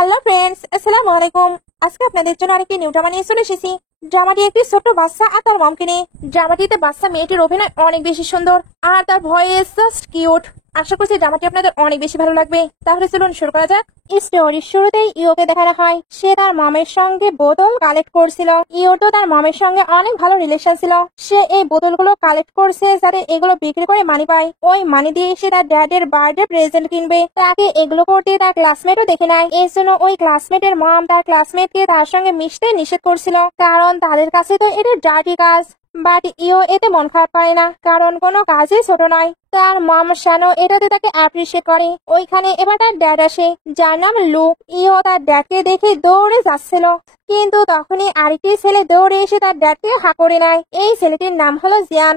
Hello friends, আসসালামু আলাইকুম। আজকে আপনাদের জন্য আরেকটি নিউ ড্রামা নিয়ে চলে এসেছি। ড্রামাটি একটি ছোট্ট বাচ্চা আর তার মমকে নিয়ে। ড্রামাটিতে বাচ্চা মেয়েটির অভিনয় অনেক বেশি সুন্দর আর তার ভয়েস জাস্ট কিউট। আশা করছি ড্রামাটি আপনাদের অনেক বেশি ভালো লাগবে। তাহলে চলুন শুরু করা যাক। স্টোরির শুরুতেই ইওকে দেখানো হয় সে তার মমের সঙ্গে বোতল কালেক্ট করছিল। ইওর তো তার মমের সঙ্গে অনেক ভালো রিলেশন ছিল। সে এই বোতলগুলো কালেক্ট করছে যাতে এগুলো বিক্রি করে মানি পায়। ওই মানি দিয়ে সে তার ড্যাডের বার্থডে প্রেজেন্ট কিনবে। তাকে এগুলো করতে তার ক্লাসমেটও দেখে নেয়। এই জন্য ওই ক্লাসমেটের মম তার ক্লাসমেটকে তার সঙ্গে মিশতে নিষেধ করছিল, কারণ তাদের কাছে তো এটা ডার্টি কাজ। বাট ইও এতে মন খারাপ করে না, কারণ কোনো কাজই ছোট নয়। তার মম শানো এটাতে তাকে অ্যাপ্রিসিয়েট করে। ওইখানে এবার তার ড্যাড আসে, যার নাম লুক। ইও তার ড্যাডকে দেখে দৌড়ে যাচ্ছিল, কিন্তু তখনই আরেকটি ছেলে দৌড়ে এসে তার ড্যাডকে হাঁ করে নেয়। এই ছেলেটির নাম হলো জিয়ান,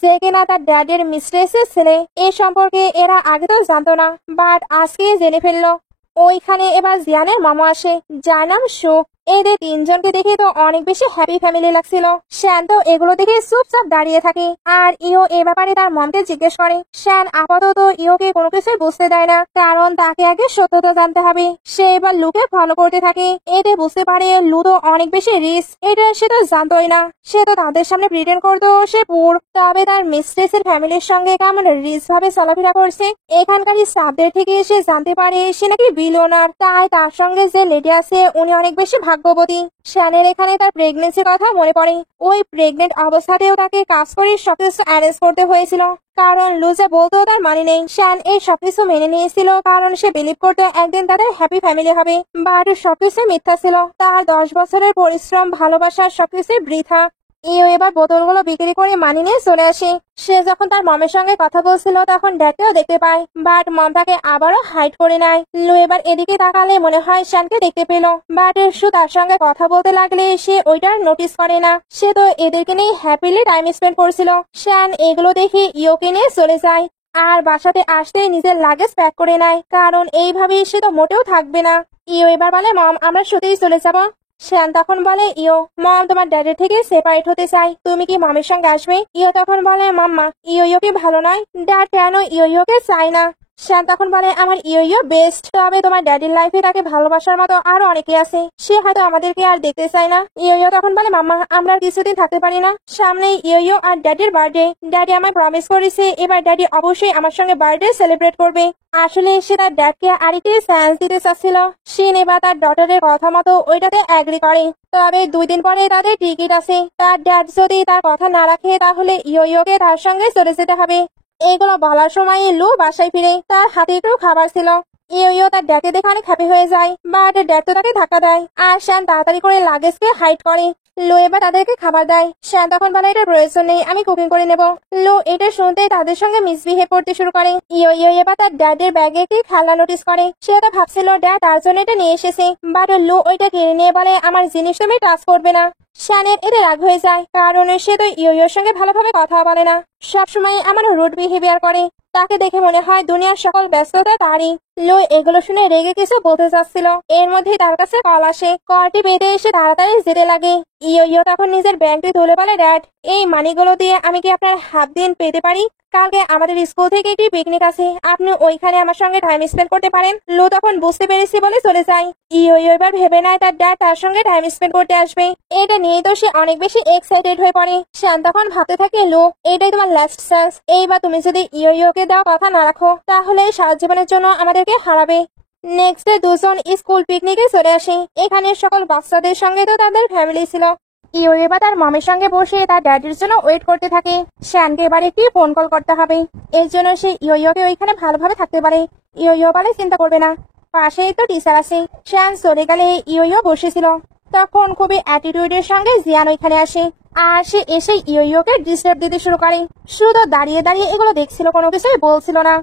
যে কিনা তার ড্যাডের মিস্ট্রেসের ছেলে। এই সম্পর্কে এরা আগে তো জানতো না, বাট আজকে জেনে ফেললো। ওইখানে এবার জিয়ানের মামা আসে, যার নাম শো। এদের তিনজনকে দেখে তো অনেক বেশি হ্যাপি ফ্যামিলি লাগছিল। শ্যান তো এগুলো দেখে চুপচাপ দাঁড়িয়ে থাকে, আর ইও এ ব্যাপারে তার মমকে জিজ্ঞেস করে। শ্যান আপাতত ইওকে কোনো কিছুই বুঝতে দেয় না, কারণ তাকে আগে সত্যতা জানতে হবে। সে এবার লুকে ফলো করতে থাকে। এতে বুঝতে পারে লু তো অনেক বেশি রিচ। এটা সে তো জানতোই না। সে তো তাদের সামনে প্রিটেন্ড করতো সে পুর, তবে তার মিস্ট্রেসের ফ্যামিলির সঙ্গে কেমন রিচ ভাবে চলাফেরা করছে। এখানকার স্টাফদের থেকে সে জানতে পারে সে নাকি বিলিয়নার। তাই তার সঙ্গে যে লেডি আছে উনি অনেক বেশি ভাগ্যবতী। শ্যানের এখানে তার প্রেগনেন্সির কথা মনে পড়ে। ওই প্রেগনেন্ট অবস্থাতেও তাকে কাজ করে সবকিছু অ্যারেঞ্জ করতে হয়েছিল, কারণ লুজে বলতেও তার মানে নেই। শ্যান এই সবকিছু মেনে নিয়েছিল, কারণ সে বিলিভ করতো একদিন তাদের হ্যাপি ফ্যামিলি হবে। বাট সবকিছু মিথ্যা ছিল। তার 10 বছরের পরিশ্রম, ভালোবাসার সবকিছু বৃথা। ইও এবার বোতলগুলো বিক্রি করে মানি নিয়ে চলে আসে। সে যখন তার মমের সঙ্গে কথা বলছিল তখন ড্যাডকেও দেখতে পায়, বাট মম তাকে আবারও হাইড করে নেয়। লু এবার এদিকে তাকালে মনে হয় শ্যানকে দেখতে পেল, বাট শু তার সঙ্গে কথা বলতে লাগলে সে ওইটার নোটিস করে না। সে তো এদেরকে নিয়ে হ্যাপিলি টাইম স্পেন্ড করছিল। শ্যান এগুলো দেখে ইওকে নিয়ে চলে যায়, আর বাসাতে আসতেই নিজের লাগেজ প্যাক করে নেয়, কারণ এইভাবেই সে তো মোটেও থাকবে না। ইও এবার বলে, মম আমরা সত্যিই চলে যাব। শ্যান তখন বলে, ইও মম তোমার ড্যাডের থেকে সেপারেট হতে চাই, তুমি কি মামের সঙ্গে আসবে? ইও তখন বলে, মাম্মা ইওকে ভালো নয়, ড্যাড কেন ইওকে চাই না? শ্যান তখন বলে, আমার ইও বেস্ট, তবে তোমার ড্যাডির লাইফে তাকে ভালোবাসার মতো আরো অনেকে আছে, সে হয়তো আমাদেরকে আর দেখতে চায় না। ইও তখন বলে, মাম্মা আমরা আর কিছুদিন থাকতে পারি না? সামনে ইও আর ড্যাডির বার্থডে। ড্যাডি আমায় প্রমিস করেছে এবার ড্যাডি অবশ্যই আমার সঙ্গে বার্থডে সেলিব্রেট করবে। আসলে সে তার ড্যাডকে আরেকটি চান্স দিতে চাচ্ছিল। সে এবার তার ডটারের কথা মতো ওইটাতে অ্যাগ্রি করে। তবে 2 দিন পরে তাদের টিকিট আছে। তার ড্যাড যদি তার কথা না রাখে তাহলে ইওকে তার সঙ্গে চলে যেতে হবে। এগুলো বলার সময় লু বাসায় ফিরে। তার হাতে একটু খাবার ছিল। ইও তার ড্যাডকে দেখে অনেক হ্যাপি হয়ে যায়, বাট ড্যাড তো তাকে ধাক্কা দেয়, আর শ্যান তাড়াতাড়ি করে লাগেজকে হাইড করে। লো এবার তাদেরকে খাবার দেয়। শ্যান তখন বলে, এটা প্রয়োজন নেই, আমি কুকিং করে নেব। লো এটা শুনতে তাদের সঙ্গে মিসবিহেভ করতে শুরু করে। ইও এবার তার ড্যাডের ব্যাগে একটি খেলনা নোটিস করে। সে তো ভাবছিল ড্যাড তার জন্য এটা নিয়ে এসেছে, বাট লো ওইটা কিনে নিয়ে বলে, আমার জিনিস তুমি টাচ করবে না। শ্যানের এতে রাগ হয়ে যায়, কারণ সে তো ইওর সঙ্গে ভালোভাবে কথা বলে না, সবসময় এমন রুড বিহেভিয়ার করে। তাকে দেখে মনে হয় দুনিয়ার সকল ব্যস্ততা তারই। লো এগুলো শুনে রেগে কিছু বলতে চাচ্ছিল, এর মধ্যেই তার কাছে কল আসে। কলটি বেঁধে এসে তাড়াতাড়ি যেতে লাগে। ইও তখন নিজের ব্যাংকটি তুলে বলে, ড্যাড এই মানিগুলো দিয়ে আমি কি আপনার হাফ দিন পেতে পারি? কালকে আমাদের স্কুল থেকে একটি পিকনিক আছে, আপনি ওইখানে আমার সঙ্গে টাইম স্পেন্ড করতে পারেন। লো তখন বুঝতে পেরেছি বলে চলে যায়। ইও এবার ভেবে নেয় তার ড্যাড তার সঙ্গে টাইম স্পেন্ড করতে আসবে। এটা নিয়ে তো সে অনেক বেশি এক্সাইটেড হয়ে পড়ে। শ্যান তখন ভাবতে থাকে, লো এটাই তোমার লাস্ট চান্স। এইবার তুমি যদি ইওকে দেওয়া কথা না রাখো তাহলে সারা জীবনের জন্য আমাদেরকে হারাবে। নেক্সট ডে দুজন স্কুল পিকনিকে চলে আসে। এখানে সকল বাচ্চাদের সঙ্গে তো তাদের ফ্যামিলি ছিল। ইও এবার তার মমের সঙ্গে বসে তার ড্যাডির জন্য ওয়েট করতে থাকে। শ্যানকে এবার একটি ফোন কল করতে হবে, এর জন্য সে ইওকে ওইখানে ভালোভাবে থাকতে পারে। ইও বলে, চিন্তা করবে না, পাশেই তো টিচার আছে। শ্যান চলে গেলে ইও বসেছিল। তখন খুবই অ্যাটিটিউডের সঙ্গে জিয়ান ওইখানে আসে, আর সে এসে ইওকে ডিস্টার্ব দিতে শুরু করে। শুধু দাঁড়িয়ে দাঁড়িয়ে এগুলো দেখছিল, কোনো কিছুই বলছিল না।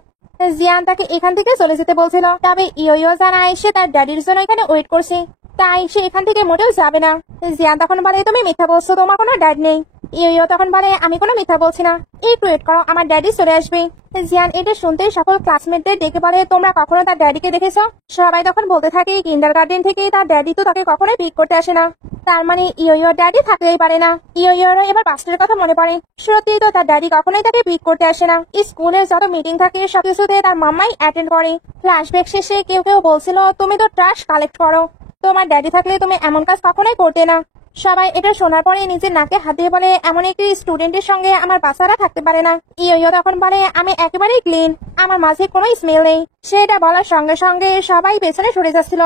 জিয়ান তাকে এখান থেকে চলে যেতে বলছিল, তবে ইও জানায় সে তার ড্যাডির জন্য এখানে ওয়েট করছে, তাই সে এখান থেকে মোটেও যাবে না। জিয়ান তখন বলে, তুমি মিথ্যা বলছো, তোমার কোনো ড্যাড নেই। ইয়ো তখন বলে আমি কোনো মিথ্যা বলছি না, একটু ওয়েট করো, আমার ড্যাডি চলে আসবে। জিয়ান এটা শুনতেই সকল ক্লাসমেটদের ডেকে বলে তোমরা কখনো তার ড্যাডিকে দেখেছো? সবাই তখন বলতে থাকে কিন্ডারগার্টেন থেকে তার ড্যাডি তো তাকে কখনোই পিক করতে আসে না, তার মানে ইয়োর ড্যাডি থাকতেই পারে না। ইয়োর এবার পাস্টের কথা মনে পড়ে, সত্যি তো তার ড্যাডি কখনোই তাকে পিক করতে আসে না। স্কুলের যত মিটিং থাকে সবকিছুতে তার মাম্মাই অ্যাটেন্ড করে। ফ্ল্যাশব্যাক শেষে কেউ কেউ বলছিল তুমি তো ট্রাশ কালেক্ট করো, তোমার ড্যাডি থাকলে তুমি এমন কাজ কখনোই করতে না। সবাই এটা শোনার পরে নিজের নাকে হাত দিয়ে বলে এমন একটি স্টুডেন্টের সঙ্গে আমার বাচ্চারা থাকতে পারে না। ইয়ো তখন বলে আমি একেবারেই ক্লিন, আমার মাঝে কোনো স্মেল নেই। সেটা বলার সঙ্গে সঙ্গে সবাই পেছনে সরে যাচ্ছিল,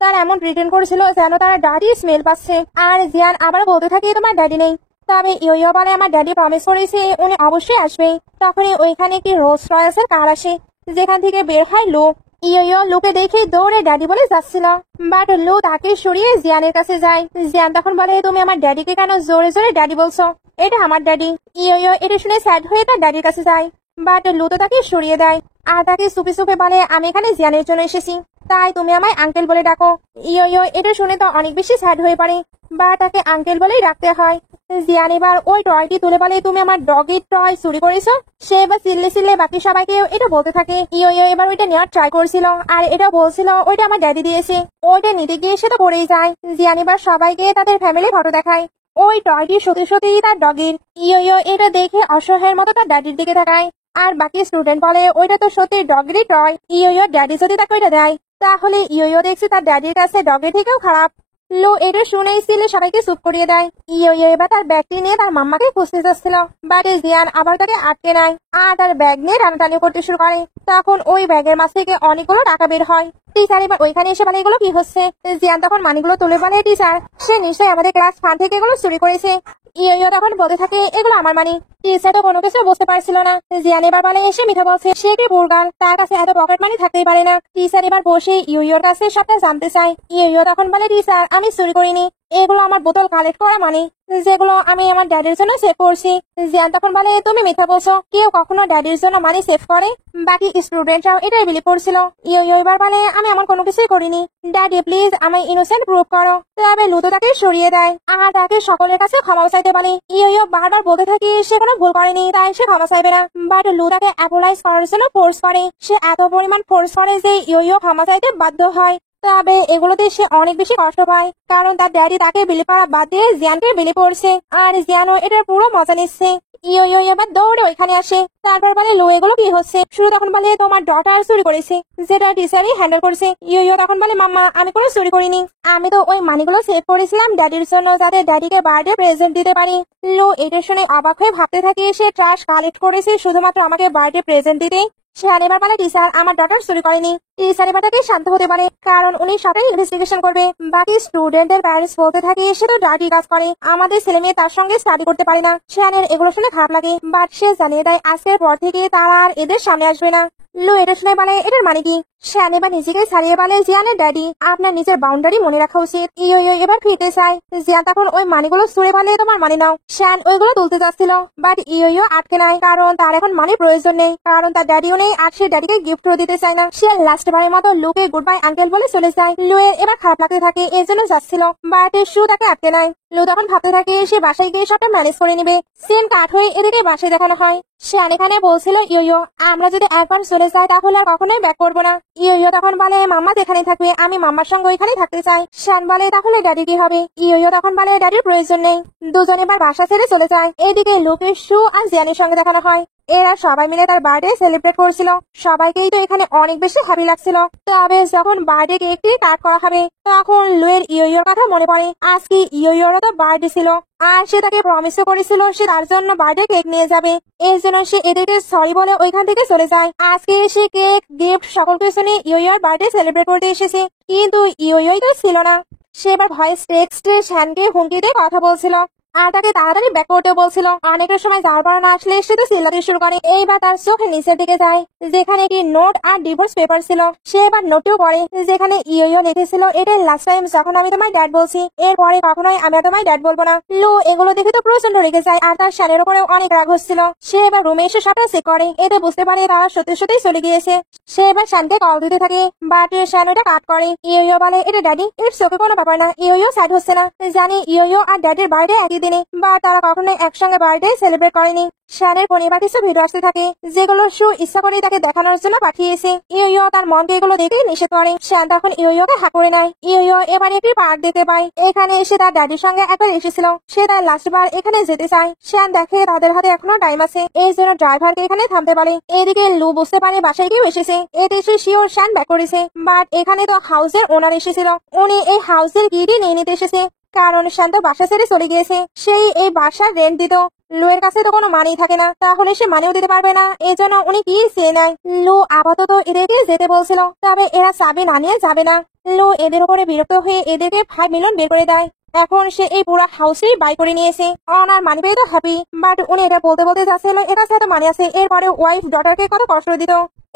তার এমন রিটার্ন করেছিল যেন তারা ড্যাডি স্মেল পাচ্ছে। আর জিয়ান আবার বলতে থাকে তোমার ড্যাডি নেই, তবে ইয়ো বলে আমার ড্যাডি প্রমিস করেছে উনি অবশ্যই আসবে। তখনই ওইখানে কি রোলস রয়েসের কার আসে, যেখান থেকে বের হয় লু। ইয়ো লুকে দেখে দৌড়ে ড্যাডি বলে যাচ্ছিল, বাট লু তাকে সরিয়ে জিয়ানের কাছে যায়। জিয়ান তখন বলে তুমি আমার ড্যাডিকে কেন জোরে জোরে ড্যাডি বলছো, এটা আমার ড্যাডি। ইয়ো এটা শুনে স্যাড হয়ে তার ড্যাডির কাছে যায়, বাট লু তো তাকে সরিয়ে দেয় আর তাকে সুপে সুপে বলে আমি এখানে জিয়ানের জন্য এসেছি, তাই তুমি আমায় আঙ্কেল বলে ডাকো। ইয়ো এটা শুনে তো অনেক বেশি স্যাড হয়ে পড়ে, বা তাকে আঙ্কেল বলেই রাখতে হয়। জিয়ান এবার ওই টয়টি তুলে বলে তুমি আমার ডগির টয় চুরি করেছো। সে এবার চিল্লে চিল্লে বাকি সবাইকে এটা বলতে থাকে। ইয়ো এবার ওইটা নেওয়ার ট্রাই করছিল আর এটা বলছিল ওইটা আমার ড্যাডি দিয়েছে। ওইটা নিতে গিয়ে সে তো পড়েই যায়। জিয়ান এবার সবাইকে তাদের ফ্যামিলি ফটো দেখায়, ওই টয়টি সত্যি সত্যিই তার ডগির। ইয়ো এটা দেখে অসহায়ের মতো তার ড্যাডির দিকে তাকায়, আর বাকি স্টুডেন্ট বলে ওইটা তো সত্যি ডগেরই টয়। ইয়ো ড্যাডি যদি তাকে ওইটা দেয় তাহলে ইয়ো দেখছি তার ড্যাডির কাছে ডগের থেকেও খারাপ। লো এটা শুনেই সিলে সবাইকে চুপ করিয়ে দেয়। ইয়ো এবার তার ব্যাগটি নিয়ে তার মাম্মাকে খুঁজতে যাচ্ছিল, বাট জিয়ান আবার তাকে আটকে নেয় আর তার ব্যাগ নিয়ে টানাটানি করতে শুরু করে। তখন ওই ব্যাগের মাছ থেকে অনেকগুলো টাকা বের হয়। টিচার এবার ওইখানে এসে বলে এগুলো কি হচ্ছে। জিয়ান তখন মানিগুলো তুলে বলে টিচার সে নিশ্চয়ই আমাদের ক্লাস ফান্ড থেকে এগুলো চুরি করেছে। ইয়ো তখন বলতে থাকে এগুলো আমার মানি। টিচার তো কোনো কিছু বুঝতে পারছিল না। জিয়ান এবার বলে এসে মিথ্যা বলছে, সে একটি বুড়গাল, তার কাছে এত পকেট মানি থাকতেই পারে না। টিচার এবার বসে ইয়োর কাছে সবটা জানতে চায়। ইয়ো তখন বলে টিচার আমি চুরি করিনি, এগুলো আমার বোতল কালেক্ট করা মানি, যেগুলো আমি আমার ড্যাডির জন্য সেভ করছি। জিয়ান তখন বলে তুমি মিথ্যা বলছো, কেউ কখনো ড্যাডির জন্য মানি সেভ করে? বাকি স্টুডেন্টরাও এটাই বিলিভ করছিল। ইয়ো এবার বলে আমি এমন কোনো কিছুই করিনি, ড্যাডি প্লিজ আমায় ইনোসেন্ট প্রুভ করো। তবে লুতো তাকে সরিয়ে দেয় আর তাকে সকলের কাছে ক্ষমা চাইতে বলে। ইয়ো বারবার বলতে থাকে সে কোনো ভুল করেনি তাই সে ক্ষমা চাইবে না, বাট লু তাকে অ্যাপোলাইজ করার জন্য ফোর্স করে। সে এত পরিমাণ ফোর্স করে যে ইয়ো ক্ষমা চাইতে বাধ্য হয়। তবে এগুলোতে সে অনেক বেশি কষ্ট পায়, কারণ তার ড্যাডি তাকে বিলি করা বাদ দিয়ে জিয়ানকে বিলি পড়ছে আর জিয়ানও এটার পুরো মজা নিচ্ছে। ইয়ো এবার দৌড়ে ওইখানে আসে, তারপর বলে লো এগুলো কি হচ্ছে। শুরু তখন বলে তোমার ডটার চুরি করেছে, যেটা টিচারই হ্যান্ডেল করছে। ইয়ো তখন বলে মাম্মা আমি কোনো চুরি করিনি, আমি তো ওই মানিগুলো সেভ করেছিলাম ড্যাডির জন্য যাতে ড্যাডিকে বার্থডে প্রেজেন্ট দিতে পারি। লো এটা শুনে অবাক হয়ে ভাবতে থাকে সে ট্রাশ কালেক্ট করেছে শুধুমাত্র আমাকে বার্থডে প্রেজেন্ট দিতেই। সে এবার বলে টিচার আমার ডটার চুরি করেনি। টিচার এবার তাকে শান্ত হতে পারে, কারণ উনি সবটাই ইনভেস্টিগেশন করবে। বাকি স্টুডেন্টের প্যারেন্টস বলতে থাকে সে তো ডার্টি কাজ করে, আমাদের ছেলে মেয়ে তার সঙ্গে স্টাডি করতে পারে না। শিয়ানের এগুলো শুনে খারাপ লাগে, বাট সে জানিয়ে দেয় আজকের পর থেকে তারা আর এদের সামনে আসবে না। লো এটা শুনে বলে এটার মানে কি। শ্যান এবার নিজেকে ছাড়িয়ে বলে জিয়ানের ড্যাডি আপনার নিজের বাউন্ডারি মনে রাখা উচিত। ইয়ো এবার ফিরতে চায়, জিয়ান তখন ওই মানিগুলো ছুড়ে বলে তোমার মানি নাও। শ্যান ওইগুলো তুলতে যাচ্ছিল, বাট ইয়ো আটকে নাই, কারণ তার এখন মানির প্রয়োজন নেই, কারণ তার ড্যাডিও নেই আর সে ড্যাডিকে গিফটও দিতে চায় না। সে লাস্ট বারের মতো লুকে গুড বাই আঙ্কেল বলে চলে যায়। লুয়ের এবার খারাপ লাগতে থাকে, এর জন্য যাচ্ছিল, বাট শু তাকে আটকে নাই। লু তখন ভাবতে থাকে সে বাসায় গিয়ে সবটা ম্যানেজ করে নিবে। সিন কাট হয়ে এদিকে বাসায় দেখানো হয়। শ্যান এখানে বলছিল ইয়ো আমরা যদি একবার চলে যাই তাহলে আর কখনোই ব্যাক করবো না। ইয়ো তখন বলে মাম্মা যেখানেই থাকবে, আমি মাম্মার সঙ্গে ওইখানেই থাকতে চাই। শ্যান বলে তাহলে ড্যাডি কি হবে। ইয়ো তখন বলে ড্যাডির প্রয়োজন নেই। দুজন এবার বাসা ছেড়ে চলে যায়। এইদিকে লুকে শু আর জিয়ানের সঙ্গে দেখানো হয়। এরা সবাই মিলে তার বার্থডে সেলিব্রেট করছিল, সবাইকেই তো এখানে অনেক বেশি হ্যাপি লাগছিল। তবে যখন বার্থডে কেকটি কাট করা হবে তখন লুয়ের ইয়োর কথা মনে পড়ে। আজকে ইয়োরও তো বার্থডে ছিল আর সে তাকে প্রমিসও করেছিল সে তার জন্য বার্থডে কেক নিয়ে যাবে। এর জন্য সে এদেরকে সরি বলে ওইখান থেকে চলে যায়। আজকে সে কেক গিফট সকল কিছু নিয়ে ইয়োর বার্থডে সেলিব্রেট করতে এসেছে, কিন্তু ইয়োই তো ছিল না। সে এবার ভয়েস টেক্সটে শ্যানকে হুমকি দিয়ে কথা বলছিল আর তাকে তাড়াতাড়ি ব্যাক করতে বলছিল। অনেকটা সময় যাওয়ার পর না আসলে সে তো চিল্লাতে শুরু করে। এইবার তার চোখ নিচের দিকে যায় যেখানে কি নোট আর ডিভোর্স পেপার ছিল। সে এবার নোটেও পড়ে যেখানে ইয়ো লিখেছিল এটাই লাস্ট টাইম যখন আমি তোমায় ড্যাড বলছি, এরপরে কখনোই আমি তোমায় ড্যাড বলবো না। লো এগুলো দেখে তো প্রচন্ড রেগে যায় আর তার শ্যানের উপরে অনেক রাগ হচ্ছিল। সে এবার রুমে এসে সবটা চেক করে, এতে বুঝতে পারে তারা সত্যি সত্যিই চলে গিয়েছে। সে এবার শ্যানকে কল দিতে থাকে, বাট শ্যান ওটা কাট করে। ইয়ো বলে এটা ড্যাডি, ইটস ওকে, কোনো ব্যাপার না। ইয়ো স্যাড হচ্ছে না, জানি ইয়ো আর ড্যাডির বার্থডে একই দিনে। দেখেনি বা তারা কখনো একসঙ্গে বার্থডে সেলিব্রেট করেনি। শ্যানের ফোনে এবার কিছু ভিডিও আসতে থাকে যেগুলো সু ইচ্ছা করে তাকে দেখানোর জন্য পাঠিয়েছে। ইয়ো তার মনকে এগুলো দেখে নিষেধ করে। শ্যান তখন ইয়োকে হাত করে নেয়। ইয়ো এবার একটি পার্ক দেখতে পায়। এখানে এসে তার ড্যাডির সঙ্গে একবার এসেছিল, সে তার লাস্ট বার এখানে যেতে চায়। শ্যান দেখে তাদের হাতে এখনো টাইম আছে, এই জন্য ড্রাইভারকে এখানে থামতে বলে। এদিকে লু বুঝতে পারে বাসায় কেউ এসেছে, এতে সে শিওর শ্যান ব্যাক করেছে। বাট এখানে তো হাউসের ওনার এসেছিল, উনি এই হাউসের কিটি নিয়ে নিতে এসেছে কারণ শ্যান তো বাসা ছেড়ে চলে গিয়েছে। সেই এই বাসার রেন্ট দিত। লুয়ের কাছে তো কোনো মানি থাকে না, তাহলে সে মানিও দিতে পারবে না, এই জন্য উনি কি চেয়ে নেয়। লু আপাতত এদেরকে যেতে বলছিল, তবে এরা চাবি না নিয়ে যাবে না। লু এদের উপরে বিরক্ত হয়ে এদেরকে 5 মিলিয়ন বের করে দেয়। এখন সে এই পুরো হাউসই বাই করে নিয়েছে। অনার মানি পেয়ে তো হ্যাপি, বাট উনি এটা বলতে বলতে যাচ্ছিল এটা সাথে মানি আছে, এরপরে ওয়াইফ ডটারকে কত কষ্ট দিত।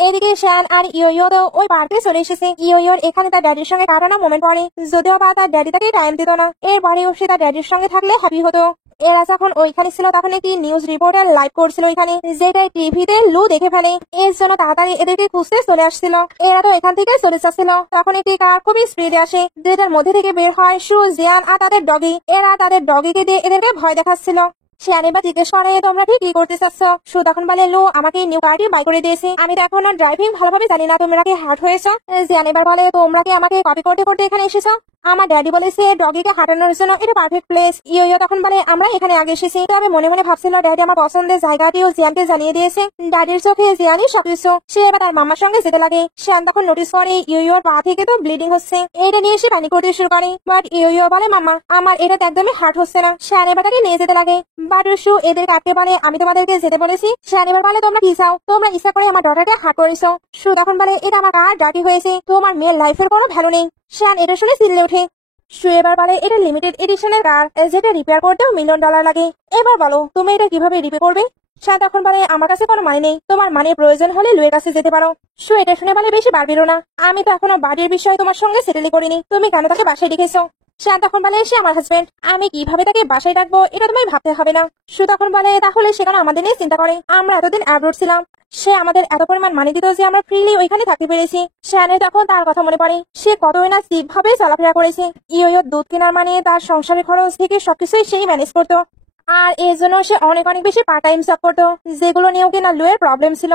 এদিকে শ্যান আর ইয়ো তো ওই পার্কে চলে এসেছে। ইয়োর এখানে তার ড্যাডির সঙ্গে কাটানো মোমেন্ট পড়ে, যদিও বা তার ড্যাডি তাকে টাইম দিত না, এরপরেও সে তার ড্যাডির সঙ্গে থাকলে হ্যাপি হতো। এরা যখন ওইখানে ছিল তখন একটি নিউজ রিপোর্টার লাইভ করছিল ওইখানে, যেটা টিভিতে লু দেখে ফেলে। এর জন্য তাড়াতাড়ি এদেরকে খুঁজতে চলে আসছিল। এরা তো এখান থেকে চলে যাচ্ছিল, তখন একটি কার খুবই স্পিডে আসে, যেটার মধ্যে থেকে বের হয় সু, জিয়ান আর তাদের ডগি। এরা তাদের ডগিকে দিয়ে এদেরকে ভয় দেখাচ্ছিল। শ্যান এবার জিজ্ঞেস করে তোমরা ঠিক কি করতে চাচ্ছ। সু তখন বলে লু আমাকে নিউ কারটি বাই করে দিয়েছে, আমি তো এখন ড্রাইভিং ভালোভাবে জানি না, তোমরা কি হার্ট হয়েছ। জিয়ান এবার বলে তোমরা কি আমাকে কপি করতে করতে এখানে এসেছো। আমার ড্যাডি বলেছে ডগিকে হাঁটানোর জন্য এটা পারফেক্ট প্লেস। ইয়ো তখন বলে আমরা এখানে আগে এসেছি, তবে মনে মনে ভাবছিল ড্যাডি আমার পছন্দের জায়গাটিও জিয়ানকে জানিয়ে দিয়েছে। ড্যাডির চোখে জিয়ানই সবকিছু। সে এবার তার মামার সঙ্গে যেতে লাগে। শ্যান তখন নোটিস করে ইয়োর পা থেকে তো ব্লিডিং হচ্ছে, এটা নিয়ে সে প্যানিক করতে শুরু করে। বাট ইয়ো বলে মামা আমার এটা তো একদমই হার্ট হচ্ছে না। শ্যান এবার তাকে নিয়ে যেতে লাগে, বাট সু এদের কাটকে বলে আমি তোমাদেরকে যেতে বলেছি। শ্যান এবার বলে তোমরা কি চাও, তোমরা ইচ্ছা করে আমার ডটারকে হার্ট করেছো। সু তখন বলে এটা আমার কার ডার্টি হয়েছে, তোমার মেয়ের লাইফের কোনো ভ্যালু নেই। শ্যান এটা শুনে চিল্লে ওঠে। সু এবার বলে এটা লিমিটেড এডিশনের কার, যেটা রিপেয়ার করতেও $1 মিলিয়ন লাগে। এবার বলো তুমি এটা কিভাবে রিপেয়ার করবে। শ্যান তখন বলে আমার কাছে কোনো মানি নেই, তোমার মানির প্রয়োজন হলে লুয়ের কাছে যেতে পারো। সু এটা শুনে বলে বেশি বাড়বিরো না, আমি তো এখনো বাড়ির বিষয়ে তোমার সঙ্গে সেটেলই করিনি, তুমি কেন তাকে বাসায় ডেকেছো। শ্যান তখন বলে সে আমার হাজবেন্ড, আমি কিভাবে তাকে বাসায় ডাকবো এটা তোমায় ভাবতে হবে না। সু তখন বলে তাহলে সেখানে আমাদের নিয়ে চিন্তা করে, আমরা এতদিন অ্যাব্রোড ছিলাম, সে আমাদের এত পরিমাণ মানি দিত যে আমরা ফ্রিলি ওইখানে থাকতে পেরেছি। শ্যানের তখন তার কথা মনে পড়ে, সে কতই না ভাবে চলাফেরা করেছে। ইয়োর দুধ কেনার মানে তার সংসারের খরচ থেকে সবকিছুই সেই ম্যানেজ করতো, আর এর জন্য সে অনেক অনেক বেশি পার্ট টাইম জব করতো, যেগুলো নিয়েও কিনা লুয়ের প্রবলেম ছিল,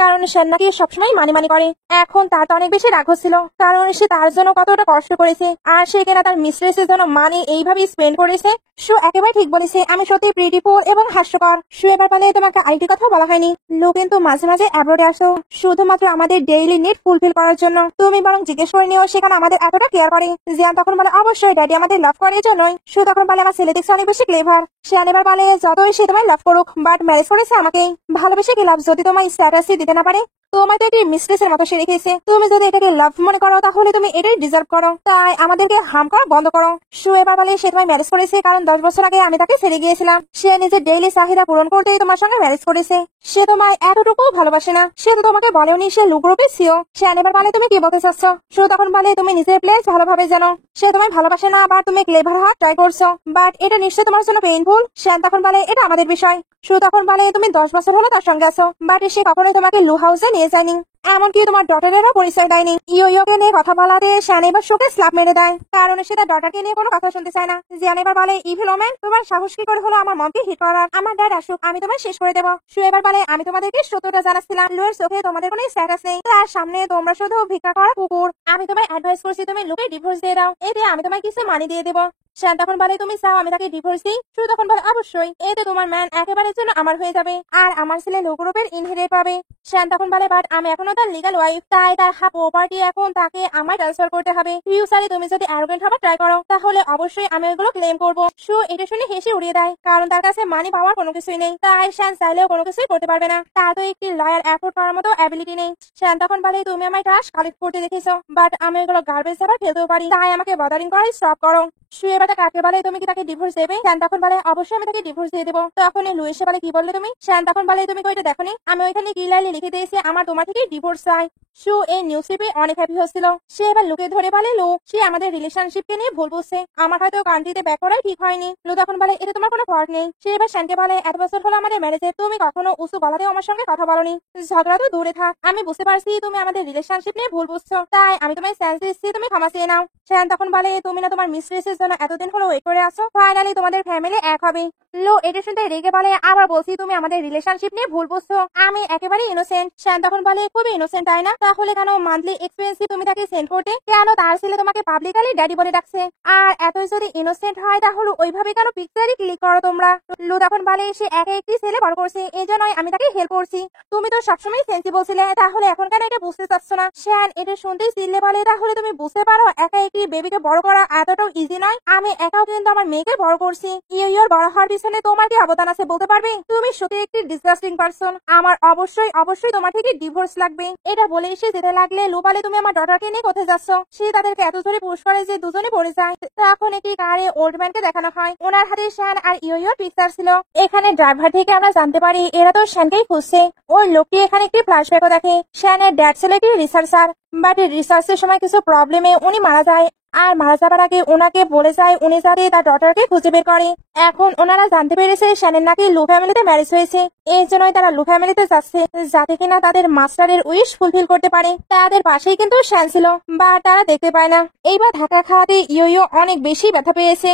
কারণ সে নাকি সবসময় মানি মানি করে। এখন তার তো অনেক বেশি রাগ হচ্ছিল, কারণ সে তার জন্য কতটা কষ্ট করেছে, আর সে কিনা তার মিস্ট্রেসের জন্য মানি এইভাবে স্পেন্ড করেছে। সু একেবারে ঠিক বলেছে, আমি সত্যি প্রিটিফুল এবং হাস্যকর। সু এবার বলে তোমাকে আইটি কথা বলা হয়নি, লো কিন্তু মাঝে মাঝে অ্যাব্রোডে আসো শুধুমাত্র আমাদের ডেইলি নিড ফুলফিল করার জন্য, তুমি বরং জিজ্ঞেস করে নিও সেখানে আমাদের এতটা কেয়ার করে। জিয়ান তখন বলে অবশ্যই ড্যাডি আমাদের লাভ করে এই জন্যই। সু তখন বলে আমার ছেলে দেখছে অনেক বেশি ক্লেভার। শ্যান এবার বলে যতই সে তোমায় লাভ করুক, বাট ম্যারেজ করেছে আমাকেই, ভালোবেসে কি লাভ যদি তোমায় স্ট্যাটাসই দিতে না পারে। তোমার তো একটি মিস্ট্রেসের মতো সে রেখেছে, তুমি যদি এটাকে লাভ মনে করো তাহলে তুমি এটাই ডিজার্ভ করো, তাই আমাদেরকে হার্ম করা বন্ধ করো। সু এবার বলে সে তোমায় ম্যারেজ করেছে কারণ 10 বছর আগে আমি তাকে ছেড়ে গিয়েছিলাম, সে নিজের ডেইলি চাহিদা পূরণ করতেই তোমার সঙ্গে ম্যারেজ করেছে, সে তোমায় এতটুকু ভালোবাসে না, সে তো তোমাকে বলেওনি সে লু গ্রুপে ছিল। শ্যান এবার বলে তুমি কি বলতে চাচ্ছ। সু তখন বলে তুমি নিজের প্লেস ভালোভাবে জানো, সে তোমায় ভালোবাসে না, আবার তুমি ক্লেভার হওয়ার ট্রাই করছো, বাট এটা নিশ্চয় তোমার জন্য পেইনফুল। শ্যান তখন বলে এটা আমাদের বিষয়। সু তখন বলে তুমি 10 বছর হলো তার সঙ্গে আছো, বাট সে কখনোই তোমাকে লু হাউসে নিয়ে যায়নি, এমনকি তোমার ডটারেরও পরিচয় দেয়নি। ইয়োকে নিয়ে কথা বলাতে শ্যান এবার শোকে স্ল্যাপ মেরে দেয়, কারণ সে তার ডটারকে নিয়ে কোনো কথা শুনতে চায় না। জিয়ান এবার বলে ইভিল ওম্যান, তোমার সাহস কি করে হলো আমার মনকে হিট করার, আমার ড্যাড আসুক আমি তোমায় শেষ করে দেবো। সু এবার বলে আমি তোমাদেরকে সত্যটা জানাচ্ছিলাম, লুয়ের চোখে তোমাদের কোনো স্ট্যাটাস নেই, তার সামনে তোমরা শুধু ভিক্ষা করা কুকুর, আমি তোমায় অ্যাডভাইস করছি তুমি লুকে ডিভোর্স দিয়ে দাও, এতে আমি তোমায় কিছু মানি দিয়ে দেবো। শ্যান তখন বলে তুমি চাও আমি তাকে ডিভোর্স দিই। সু তখন বলে অবশ্যই, এতে তোমার ম্যান একেবারে জন্য আমার হয়ে যাবে, আর আমার ছেলে লো গ্রুপের ইনহেরিট পাবে। শ্যান তখন বলে বাট আমি এখনো তার লিগাল ওয়াইফ, তাই তার হাফ প্রপার্টি এখন তাকে আমায় ট্রান্সফার করতে হবে। ফিউচারে তুমি যদি অ্যারোগেন্ট হবার ট্রাই করো তাহলে অবশ্যই আমি ওইগুলো ক্লেম করবো। সু এটা শুনে হেসে উড়িয়ে দেয়, কারণ তার কাছে মানি পাওয়ার কোনো কিছুই নেই, তাই শ্যান চাইলেও কোনো কিছুই করতে পারবে না, তার তো একটি লয়ার অ্যাফোর্ড করার মতো অ্যাবিলিটি নেই। শ্যান তখন বলে তুমি আমায় ট্রাশ কালেক্ট করতে দেখেছো, বাট আমি ওইগুলো গার্বেজ আবার ফেলতেও পারি, তাই আমাকে বদারিং করাই স্টপ করো। সু এবার কাকে বলে তুমি কি তাকে ডিভোর্স দেবে। শ্যান তখন বলে অবশ্যই আমি তাকে ডিভোর্স দিয়ে দেবো। তখন লুইসে বলে কি বললে তুমি। শ্যান তখন বলে তুমি ওইটা দেখোনি, আমি ওইখানে ক্লিয়ারলি লিখে দিয়েছি আমার তোমার থেকে ডিভোর্স চাই। সু এই নিউজ পেয়ে অনেক হ্যাপি হচ্ছিল, সে এবার লুকে ধরে বলে লু সে আমাদের রিলেশনশিপকে নিয়ে ভুল বুঝছে, আমার হয়তো কান্ট্রিতে ব্যাক করাই ঠিক হয়নি। লু তখন বলে এটা তোমার কোনো ফল্ট নেই। সে এবার শ্যানকে বলে এত বছর হলো আমাদের ম্যারেজে তুমি কখনো উঁচু গলাতে আমার সঙ্গে কথা বলনি, ঝগড়া তো দূরে থাক, আমি বুঝতে পারছি তুমি আমাদের রিলেশনশিপ নিয়ে ভুল বুঝছো, তাই আমি তোমায় চান্স দিচ্ছি তুমি ক্ষমা চেয়ে নাও। শ্যান তখন বলে তুমি না তোমার মিস্ট্রেসের জন্য এতদিন হলো ওয়েট করে আসো, ফাইনালি তোমাদের ফ্যামিলি এক হবে। লো এটা শুনতে রেগে বলে আবার বলছি তুমি আমাদের রিলেশনশিপ নিয়ে ভুল বুঝছো, আমি একেবারে ইনোসেন্ট। শ্যান তখন বলে খুবই ইনোসেন্ট তাই না, তাহলে কেন মান্থলি এক্সপেন্সিভ তুমি তাকে সেন্ড করতে, কেন তার ছেলে তোমাকে পাবলিকালি ড্যাডি বলে ডাকছে, আর এতই যদি ইনোসেন্ট হয় তাহলে ওইভাবে কেন পিকচারই ক্লিক করো তোমরা। লো তখন বলে সে একে একটি ছেলে বড় করছে, এই জন্যই আমি তাকে হেল্প করছি, তুমি তো সবসময় সেন্সিবল ছিলে, তাহলে এখন কেন এটা বুঝতে চাচ্ছ না। শ্যান এটা শুনতেই চিল্লে বলে তাহলে তুমি বুঝতে পারো একা একটি বেবিকে বড় করা এতটাও ইজি নয়, আমি একাও কিন্তু আমার মেয়েকে বড় করছি, ইয়োর বড় হওয়ার পিছনে তোমার কি অবদান আছে বলতে পারবে, তুমি সত্যি একটি ডিসগাস্টিং পারসন, আমার অবশ্যই অবশ্যই তোমার থেকে ডিভোর্স লাগবে। এটা বলে এসে যেতে লাগলে লো বলে তুমি আমার ডটারকে নিয়ে কোথায় যাচ্ছ, সে তাদেরকে এত ধরে পুশ করে যে দুজনে পড়ে যায়। তখন একটি কারে ওল্ড ম্যানকে দেখানো হয়, ওনার হাতে শ্যান আর ইয়োর পিকচার ছিল। এখানে ড্রাইভার থেকে আমরা জানতে পারি এরা তো শ্যানকেই খুঁজছে। ওই লোকটি এখানে একটি ফ্ল্যাশব্যাকও দেখে, শ্যানের ড্যাড ছিল একটি রিসার্চার, বাট রিসার্চের সময় কিছু প্রবলেমে উনি মারা যায়, আর মারা যাবার আগে ওনাকে বলে যায় উনি যাতে তার ডটারকে খুঁজে বের করে। এখন ওনারা জানতে পেরেছে শ্যানের নাকি লু ফ্যামিলিতে ম্যারেজ হয়েছে, এই জন্যই তারা লু ফ্যামিলিতে যাচ্ছে যাতে কিনা তাদের মাস্টারের উইশ ফুলফিল করতে পারে। তাদের পাশেই কিন্তু শ্যান ছিল, বা তারা দেখতে পায় না। এইবার ধাক্কা খাওয়াতে ইয়ো অনেক বেশি ব্যথা পেয়েছে।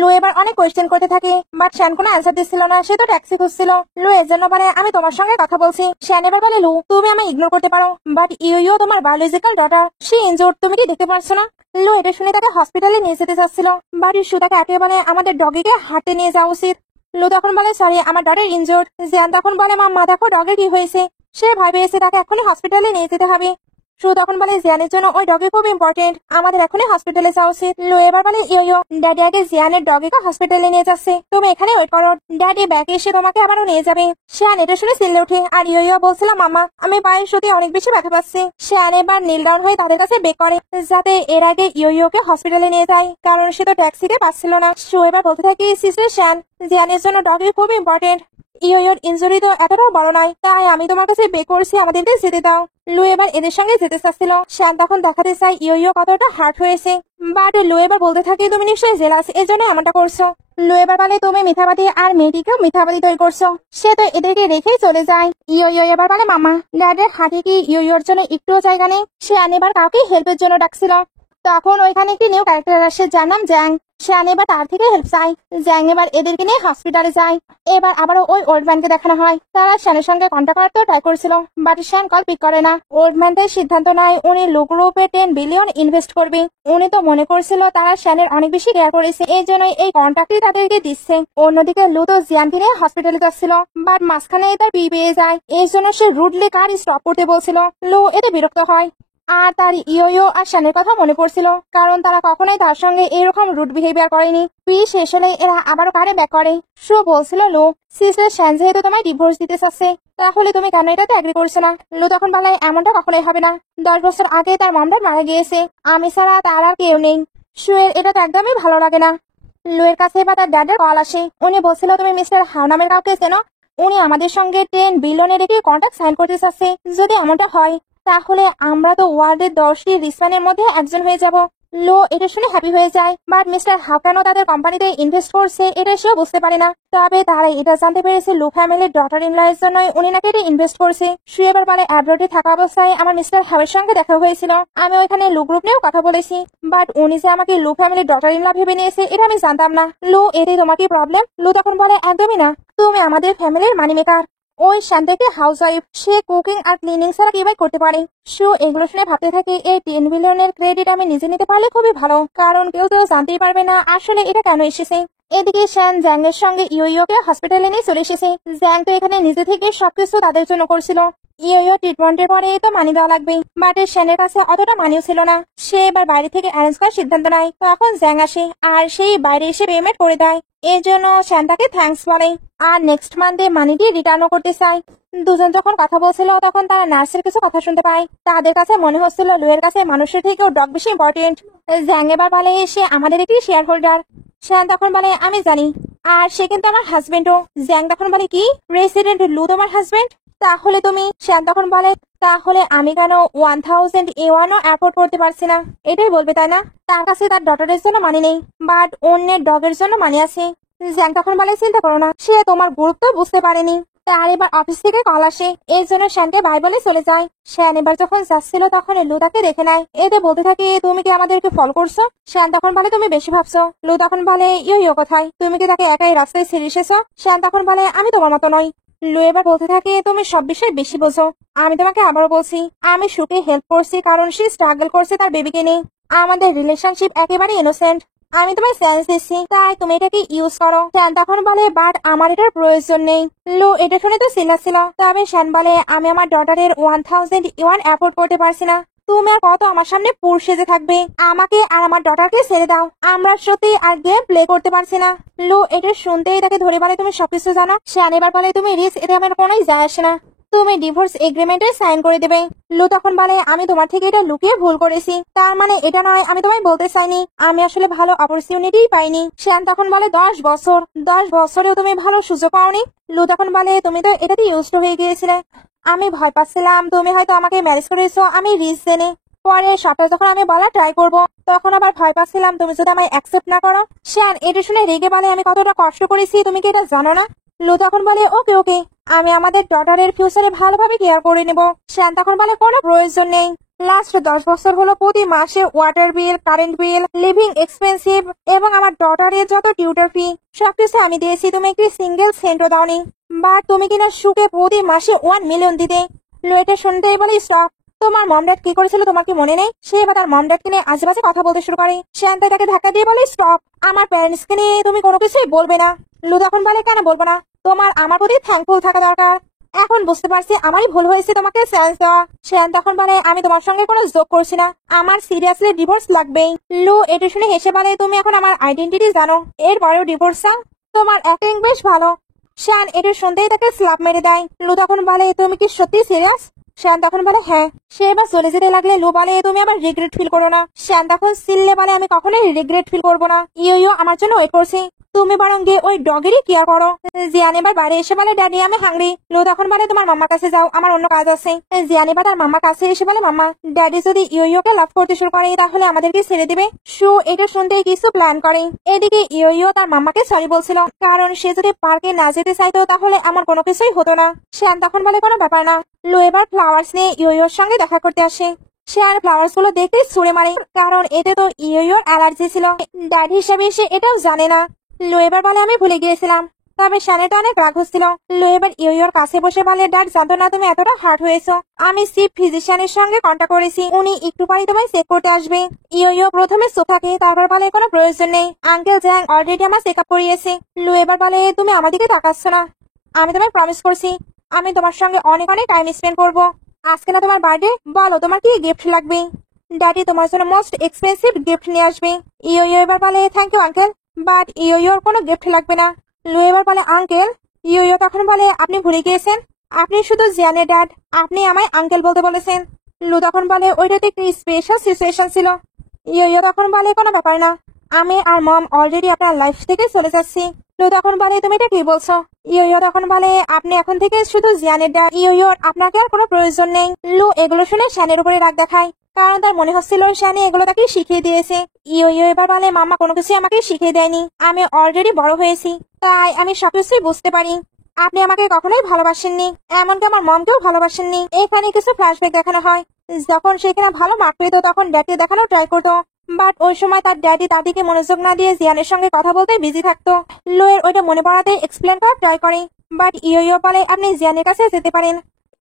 লু এবার অনেক কোয়েশ্চেন করতে থাকে, বাট শ্যান কোনো অ্যান্সার দিচ্ছিল না, সে তো ট্যাক্সি খুঁজছিল। লু এর জন্য বলে আমি তোমার সঙ্গে কথা বলছি। শ্যান এবার বলে লু তুমি আমি ইগনোর করতে পারো, বাট ইয়ো তোমার বায়োলজিক্যাল ডটার, সে ইনজোর্ড, তুমি কি দেখতে পারছো না। লু এটা শুনে তাকে হসপিটালে নিয়ে যেতে চাচ্ছিল, বাট ইস্যু তাকে একেবারে আমাদের ডগিকে হাঁটতে নিয়ে যাওয়া উচিত। লু তখন বলে সরি আমার ডটার ইনজোর্ড। জ্যান তখন বলে মাম্মা দেখো ডগের কি হয়েছে, সে ভয় পেয়েছে, তাকে এখনই হসপিটালে নিয়ে যেতে হবে। সু তখন বলে জিয়ানের জন্য ওই ডগে খুব ইম্পর্টেন্ট, আমাদের এখনই হসপিটালে যাওয়া উচিত। লো এবার বলে ইয়ো ড্যাডি আগে জিয়ানের ডগেকে হসপিটালে নিয়ে যাচ্ছে, তুমি এখানে ওয়েট করো, ড্যাডি ব্যাকে এসে তোমাকে আবারও নিয়ে যাবে। শ্যান এটা শুনে চিল্লে ওঠে, আর ইয়ো বলছিল মামা আমি পায়ের সত্যি অনেক বেশি ব্যথা পাচ্ছি। শ্যান এবার নীল ডাউন হয়ে তাদের কাছে বেক করে যাতে এর আগে ইয়োকে হসপিটালে নিয়ে যায়, কারণ সে তো ট্যাক্সিতে পাচ্ছিল না। সু এবার বলতে থাকি সিস্টার শ্যান জিয়ানের জন্য ডগে খুব ইম্পর্টেন্ট, ইয়োর ইনজুরি তো এতটাও বড় নয়, তাই আমি তোমার কাছে বে করছি, আমাদেরকে যেতে দাও। লু এবার এদের সঙ্গে যেতে চাচ্ছিল, শ্যান তখন দেখাতে চাই ইয়ো কতটা হার্ট হয়েছে, বাট লু এবার বলতে থাকি তুমি নিশ্চয়ই জেলাস, এই জন্য এমনটা করছো। লু এবার বলে তুমি মিথ্যাবাদী, আর মেয়েটিকেও মিথ্যাবাদী তৈরি করছো, সে তো এদেরকে রেখেই চলে যায়। ইয়ো এবার বলে মামা ড্যাডের হাতে কি ইয়োর জন্য একটুও জায়গা নেই, শ্যান এবার কাউকে হেল্পের জন্য ডাকছিল। তখন ওইখানে একটি নিউ ক্যারেক্টার আসে যার নাম জ্যাং। শ্যান এবার তার থেকে হেল্প চাই, জ্যাং এবার এদেরকে নিয়ে হসপিটালে যায়। এবার আবারও ওই ওল্ড ম্যানকে দেখানো হয়, তারা শ্যানের সঙ্গে কন্ট্যাক্ট করার তো ট্রাই করছিল, বাট শ্যান কল পিক করে না। ওল্ড ম্যানটাই সিদ্ধান্ত নেয় উনি লু গ্রুপে 10 বিলিয়ন ইনভেস্ট করবে। উনি তো মনে করছিল তারা শ্যানের অনেক বেশি কেয়ার করেছে, এই জন্যই এই কন্ট্যাক্টই তাদেরকে দিচ্ছে। অন্যদিকে লু তো জিয়ানকে নিয়ে হসপিটালে যাচ্ছিল, বাট মাঝখানে তার পি পেয়ে যায়, এই জন্য সে রুডলি কার স্টপ করতে বলছিল। লু এতে বিরক্ত হয়, আর তার ইয়ো আর শ্যানের কথা মনে পড়ছিল, কারণ তারা কখনোই তার সঙ্গে এরকম রুড বিহেভিয়ার করেনি। পি শেষ হলে এরা আবারও কারে ব্যাক করে। সু বলছিল লু সিস্টার শ্যান যেহেতু তোমায় ডিভোর্স দিতে চাচ্ছে, তাহলে তুমি কেন এটাতে এগ্রি করছো না। লু তখন বলে এমনটা কখনোই হবে না, 10 বছর আগে তার মামা মারা গিয়েছে, আমি ছাড়া তার আর কেউ নেই। সু এর এটা তো একদমই ভালো লাগে না। লু এর কাছে বা তার ড্যাডের কল আসে, উনি বলছিল তুমি মিস্টার হাও নামের কাউকে চেনো, উনি আমাদের সঙ্গে 10 বিলিয়নের একটি কন্ট্রাক্ট সাইন করতে চাচ্ছে, যদি এমনটা হয় তাহলে আমরা তো ওয়ার্ল্ডের 10টি রিসম্যানের মধ্যে একজন হয়ে যাব। লো এটা শুনে হ্যাপি হয়ে যায়, বাট মিস্টার হাও কেন তাদের কোম্পানিতে ইনভেস্ট করছে এটা সেও বুঝতে পারে না। তবে তারা এটা জানতে পেরেছে লু ফ্যামিলির ডটার ইন ল এর জন্য উনি নাকি এটা ইনভেস্ট করছে। সুয়েবার বলে অ্যাব্রোডে থাকা অবস্থায় আমার মিস্টার হাওয়ের সঙ্গে দেখা হয়েছিল, আমি ওইখানে লু গ্রুপ নিয়েও কথা বলেছি, বাট উনি যে আমাকে লু ফ্যামিলির ডটার ইন ল ভেবে নিয়েছে এটা আমি জানতাম না। লু এতে তোমার কি প্রবলেম। লু তখন বলে একদমই না, তুমি আমাদের ফ্যামিলির মানি মেকার, ওই শান্তিকে হাউস ওয়াইফ, সে কুকিং আর ক্লিনিং ছাড়া কিভাবে করতে পারে। সু এগুলো শুনে ভাবতে থাকে এই 10 বিলিয়নের ক্রেডিট আমি নিজে নিতে পারলে খুবই ভালো, কারণ কেউ তো জানতেই পারবে না আসলে এটা কেন এসেছে। এদিকে শ্যান জ্যাং এর সঙ্গে ইয়োকে হসপিটালে নিয়ে চলে এসেছে। জ্যাং তো এখানে নিজে থেকে সবকিছু তাদের জন্য করছিল। ইয়ো ট্রিটমেন্টের পরে তো মানি দেওয়া লাগবে, বাট শ্যানের কাছে অতটা মানিও ছিল না। সে এবার বাইরে থেকে অ্যারেঞ্জ করার সিদ্ধান্ত নেয়। তখন জ্যাং আসে আর সেই বাইরে এসে পেমেন্ট করে দেয়, এর জন্য শ্যান তাকে থ্যাঙ্কস বলে আর নেক্সট মান্থে মানিটি রিটার্নও করতে চায়। দুজন যখন কথা বলছিল তখন তারা নার্সের কিছু কথা শুনতে পায়, তাদের কাছে মনে হচ্ছিল লুয়ের কাছে মানুষের থেকেও ডগ বেশি ইম্পর্টেন্ট। জ্যাং এবার বলে সে আমাদের একটি শেয়ার হোল্ডার। শ্যান তখন বলে আমি জানি, আর সে কিন্তু আমার হাজবেন্ডও। জ্যাং তখন বলে কি প্রেসিডেন্ট লু তোমার হাজবেন্ড, তাহলে তুমি। শ্যান তখন বলে তাহলে আমি কেন 1000 A1ও অ্যাফোর্ড করতে পারছি না, এটাই বলবে তাই না। তার কাছে তার ডটারের জন্য মানি নেই, বাট অন্যের ডগের জন্য মানি আছে। জ্যাং তখন বলে চিন্তা করো না, সে তোমার গুরুত্ব বুঝতে পারেনি। তার এবার অফিস থেকে কল আসে, এর জন্য শ্যানকে বাই বলে চলে যায়। শ্যান এবার যখন যাচ্ছিল তখন লু তাকে দেখে নেয়। এতে বলতে থাকে, তুমি কি আমাদেরকে ফলো করছো? শ্যান তখন বলে, তুমি বেশি ভাবছো। লু তখন বলে, ইয়ো কোথায়? তুমি কি তাকে একাই রাস্তায় ছেড়ে এসেছো? শ্যান তখন বলে, আমি তোমার মতো নই। লু এবার বলতে থাকে, তুমি সব বিষয়ে বেশি বোঝো। আমি তোমাকে আবারও বলছি, আমি সুকে হেল্প করছি কারণ সে স্ট্রাগল করছে তার বেবিকে নিয়ে। আমাদের রিলেশনশিপ একেবারে ইনোসেন্ট। আমি তোমায় চান্স দিচ্ছি, তাই তুমি এটাকে ইউজ করো। শ্যান তখন বলে, বাট আমার এটার প্রয়োজন নেই। লু এটা শুনে তো চিল্লাচ্ছিল। তবে শ্যান বলে, আমি আমার ডটারের 1000 ইউয়ান অ্যাফোর্ড করতে পারছি না। তুমি আর কত আমার সামনে পুর সেজে থাকবে? আমাকে আর আমার ডটারকে ছেড়ে দাও। আমরা সত্যি আর গেম প্লে করতে পারছি না। লু এটা শুনতেই তাকে ধরে বলে, তুমি সবকিছু জানো। শ্যান এবার বলে, তুমি রিস্ক, এতে আমার কোনোই যায় আসে না। তুমি ডিভোর্স এগ্রিমেন্টে সাইন করে দেবে। লু তখন বলে, আমি তোমার থেকে এটা লুকিয়ে ভুল করেছি। তার মানে এটা নয় আমি তোমায় বলতে চাইনি, আমি আসলে ভালো অপরচুনিটি পাইনি। শ্যান তখন বলে, 10 বছর, 10 বছরেও তুমি ভালো সুযোগ পাওনি। লু তখন বলে, তুমি তো এটাতে ইউজড হয়ে গিয়েছিলে। আমি ভয় পাচ্ছিলাম তুমি হয়তো আমাকে ম্যারেজ করেছো আমি রিস্ক জেনে। পরে সবটা যখন আমি বলা ট্রাই করব, তখন আবার ভয় পাচ্ছিলাম তুমি যদি আমায় অ্যাকসেপ্ট না করো। শ্যান এটা শুনে রেগে বলে, আমি কতটা কষ্ট করেছি তুমি কি এটা জানো না? লু তখন বলে, ওকে ওকে, আমি আমাদের ডটারের ফিউচারে ভালোভাবে কেয়ার করে নেব। শ্যান তখন বলে, কোনো প্রয়োজন নেই। লাস্ট 10 বছর হলো প্রতি মাসে ওয়াটার বিল, কারেন্ট বিল, লিভিং এক্সপেন্সিভ এবং আমার ডটারের যত টিউটর ফি সবকিছু আমি দিয়েছি, তুমি একটি সিঙ্গেল সেন্টও দাওনি। বা তুমি কিনা সুকে প্রতি মাসে 1 মিলিয়ন দিতে। লু এটা শুনতেই বলে, স্টপ। তোমার মম ড্যাড কি করেছিল তোমার কি মনে নেই? সে এবার তার মম ড্যাডকে নিয়ে আশেপাশে কথা বলতে শুরু করে। শ্যান তাকে ধাক্কা দিয়ে বলে, স্টপ। আমার প্যারেন্টসকে নিয়ে তুমি কোনো কিছুই বলবে না। লু তখন বলে, কেন বলবো না? তোমার আমার প্রতি থ্যাঙ্কফুল থাকা দরকার। এখন বুঝতে পারছি আমারই ভুল হয়েছে তোমাকে চান্স দেওয়া। শ্যান তখন বলে, আমি তোমার সঙ্গে কোনো যোগ করছি না, আমার সিরিয়াসলি ডিভোর্স লাগবেই। লু এটা শুনে হেসে বলে, তুমি এখন আমার আইডেন্টিটি জানো, এরপরেও ডিভোর্স চাও? তোমার অ্যাক্টিং বেশ ভালো। শ্যান এটা শুনতেই তাকে স্ল্যাপ মেরে দেয়। লু তখন বলে, তুমি কি সত্যি সিরিয়াস? শ্যান তখন বলে, হ্যাঁ। সে এবার চলে যেতে লাগলে লু বলে, তুমি আবার রিগ্রেট ফিল করো না। শ্যান তখন সিল্লে বলে, আমি কখনোই রিগ্রেট ফিল করবো না। ইয়ো আমার জন্য ওয়েট করছি, তুমি বরং গিয়ে ওই ডগেরই কেয়ার করো। জিয়ান এবার বাড়ি এসে বলে, ড্যাডি আমি হাংরি। লু তখন বলে, তোমার মাম্মার কাছে যাও, আমার অন্য কাজ আছে। জিয়ান এবার তার মাম্মার কাছে এসে বলে, মাম্মা ড্যাডি যদি ইয়োকে লাভ করতে শুরু করে তাহলে আমাদেরকে ছেড়ে দিবে। শু এটা শুনতে কিছু প্ল্যান করে। এদিকে ইয়ো তার মাম্মাকে সরি বলছিল, কারণ সে যদি পার্কে না যেতে চাইতো তাহলে আমার কোনো কিছুই হতো না। শ্যান তখন বলে, কোনো ব্যাপার না। লু এবার ফ্লাওয়ার্স নিয়ে ইয়োর সঙ্গে দেখা করতে আসে। সে আর ফ্লাওয়ার্স গুলো দেখতে ছুড়ে মারে, কারণ এতে তো ইয়োর অ্যালার্জি ছিল। ড্যাডি হিসেবে সে এটাও জানে না। লু এবার বলে, আমি ভুলে গিয়েছিলাম। তবে শ্যানের তো অনেক রাগ হচ্ছিল। লু এবার ইয়োর কাছে বসে বলে, ড্যাড জানতো না তুমি এতটা হার্ট হয়েছো। আমি চিফ ফিজিশিয়ানের সঙ্গে কন্ট্যাক্ট করেছি, উনি একটু পরে তোমায় চেক করতে আসবে। ইয়ো প্রথমে সোফাকে, তারপর বলে, কোনো প্রয়োজন নেই, আঙ্কেল জ্যাং অলরেডি আমার চেক আপ করিয়েছে। লু এবার বলে, তুমি আমার দিকে তাকাচ্ছ না। আমি তোমায় প্রমিস করছি আমি তোমার সঙ্গে অনেক অনেক টাইম স্পেন্ড করবো। আজকে না তোমার বার্থডে, বলো তোমার কি গিফট লাগবে? ড্যাডি তোমার জন্য মোস্ট এক্সপেন্সিভ গিফট নিয়ে আসবে। ইয়ো এবার বলে, thank you uncle, but your কোনো গিফট লাগবে না। লু এবার বলে, আঙ্কেল। ইয়ো তখন বলে, আপনি ভুলে গিয়েছেন, আপনি শুধু জিয়ানের ড্যাড, আপনি আমায় আঙ্কেল বলতে বলেছেন। লু তখন বলে, ওইটাতে একটি স্পেশাল সিচুয়েশন ছিল। ইয়ো তখন বলে, কোনো ব্যাপার না, আমি আর মম অলরেডি আপনার লাইফ থেকে চলে যাচ্ছি। লু তখন বলে, তুমি এটা কি বলছো? ইয়ো তখন বলে, আপনি এখন থেকে শুধু জিয়ানের ড্যাড, ইয়োর আপনাকে আর কোনো প্রয়োজন নেই। লু এগুলো শুনে শ্যানের উপরে রাগ দেখায়, কারণ তার মনে হচ্ছিল শ্যানি এগুলো তাকে শিখিয়ে দিয়েছে। ইয়ো এবার বলে, মাম্মা কোনো কিছু আমাকে শিখিয়ে দেয়নি, আমি অলরেডি বড় হয়েছি, তাই আমি সবকিছুই বুঝতে পারি। আপনি আমাকে কখনোই ভালোবাসেননি, এমনকি আমার মমকেও ভালোবাসেননি। এখানে কিছু ফ্ল্যাশব্যাক দেখানো হয়, যখন সেখানে ভালো মার্ক পেত তখন ড্যাডি দেখানো ট্রাই করতো, বাট ওই সময় তার ড্যাডি দাদিকে মনোযোগ না দিয়ে জিয়ানের সঙ্গে কথা বলতে বিজি থাকতো। লোয়ের ওইটা মনে পড়াতে এক্সপ্লেন করার ট্রাই করে, বাট ইয়ো বলে, আপনি জিয়ানের কাছে যেতে পারেন।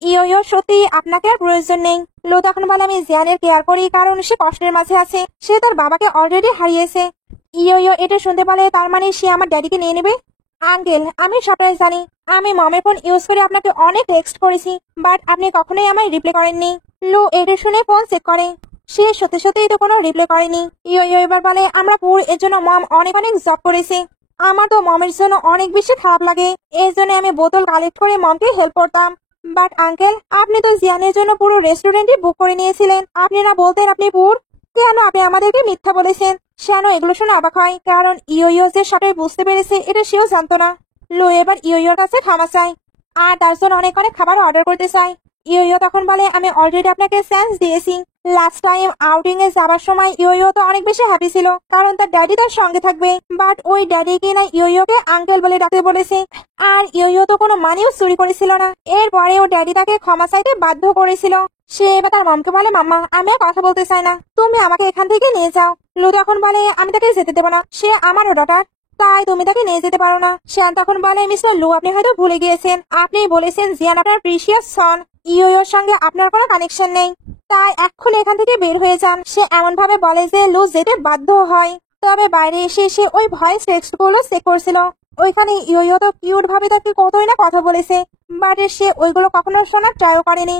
ইয়ো সত্যি আপনাকে আর প্রয়োজন নেই। লো তখন বলে, আমি জিয়ানের কেয়ার করি কারণ সে কষ্টের মাঝে আছে, সে তার বাবাকে অলরেডি হারিয়েছে। ইয়ো এটা শুনতে বলে, তার মানে সে আমার ড্যাডিকে নিয়ে নেবে? আঙ্কেল আমি সবটাই জানি, আমি মমের ফোন ইউজ করে আপনাকে অনেক টেক্সট করেছি, বাট আপনি কখনোই আমায় রিপ্লাই করেননি। লো এটা শুনে ফোন চেক করে, সে সত্যি সত্যি তো কোনো রিপ্লাই করেনি। ইয়ো এবার বলে, আমরা পুরো এর জন্য মম অনেক অনেক জব করেছি, আমার তো মমের জন্য অনেক বেশি খারাপ লাগে, এর জন্য আমি বোতল কালেক্ট করে মমকে হেল্প করতাম। বাট আঙ্কেল আপনি তো জিয়ানের জন্য পুরো রেস্টুরেন্টই বুক করে নিয়েছিলেন, আপনি না বলতেন আপনি পুর, কেন আপনি আমাদেরকে মিথ্যা বলেছেন? শ্যানো এগুলো শুনে অবাক হয়, কারণ ইয়ো যে সবাই বুঝতে পেরেছে এটা সেও জানতো না। লো এবার ইয়োর কাছে ক্ষমা চায় আর তার জন্য অনেক অনেক খাবার অর্ডার করতে চায়। ইয়ো তখন বলে আমি অলরেডি আপনাকে সেন্স দিয়েছি। লাস্ট টাইম আউটিং এ যাবার সময় ইয়ো তো অনেক বেশি হ্যাপি ছিল, কারণ তার ড্যাডি তার সঙ্গে থাকবে। বাট ওই ড্যাডি কিনা ইয়োকে আঙ্কেল বলে ডাকতে বলেছে, আর ইয়ো তো কোনো মানিও চুরি করেছিল না। এরপরে ও ড্যাডি তাকে ক্ষমা চাইতে বাধ্য করেছিল। সে এবার তার মমকে বলে, মাম্মা আমি আর কথা বলতে চাই না, তুমি আমাকে এখান থেকে নিয়ে যাও। লু তখন বলে, আমি তাকে যেতে দেবো না, সে আমারও ডটার, তাই তুমি তাকে নিয়ে যেতে পারো না। শ্যান তখন বলে, মিস্টার লু আপনি হয়তো ভুলে গিয়েছেন, আপনি বলেছেন জিয়ান আপনার প্রিশিয়াস সন, ইয়োর সঙ্গে আপনার কোনো কানেকশন নেই, তাই এক্ষুনি এখান থেকে বের হয়ে যান। সে এমন ভাবে বলে যে লু যেতে বাধ্য হয়। তবে বাইরে এসে সে ওই ভয়েস টেক্সট গুলো চেক করছিল। ওইখানে ইয়ো তো কিউট ভাবে তাকে কতই না কথা বলেছে, বাট সে ওইগুলো কখনো শোনার ট্রাইও করেনি।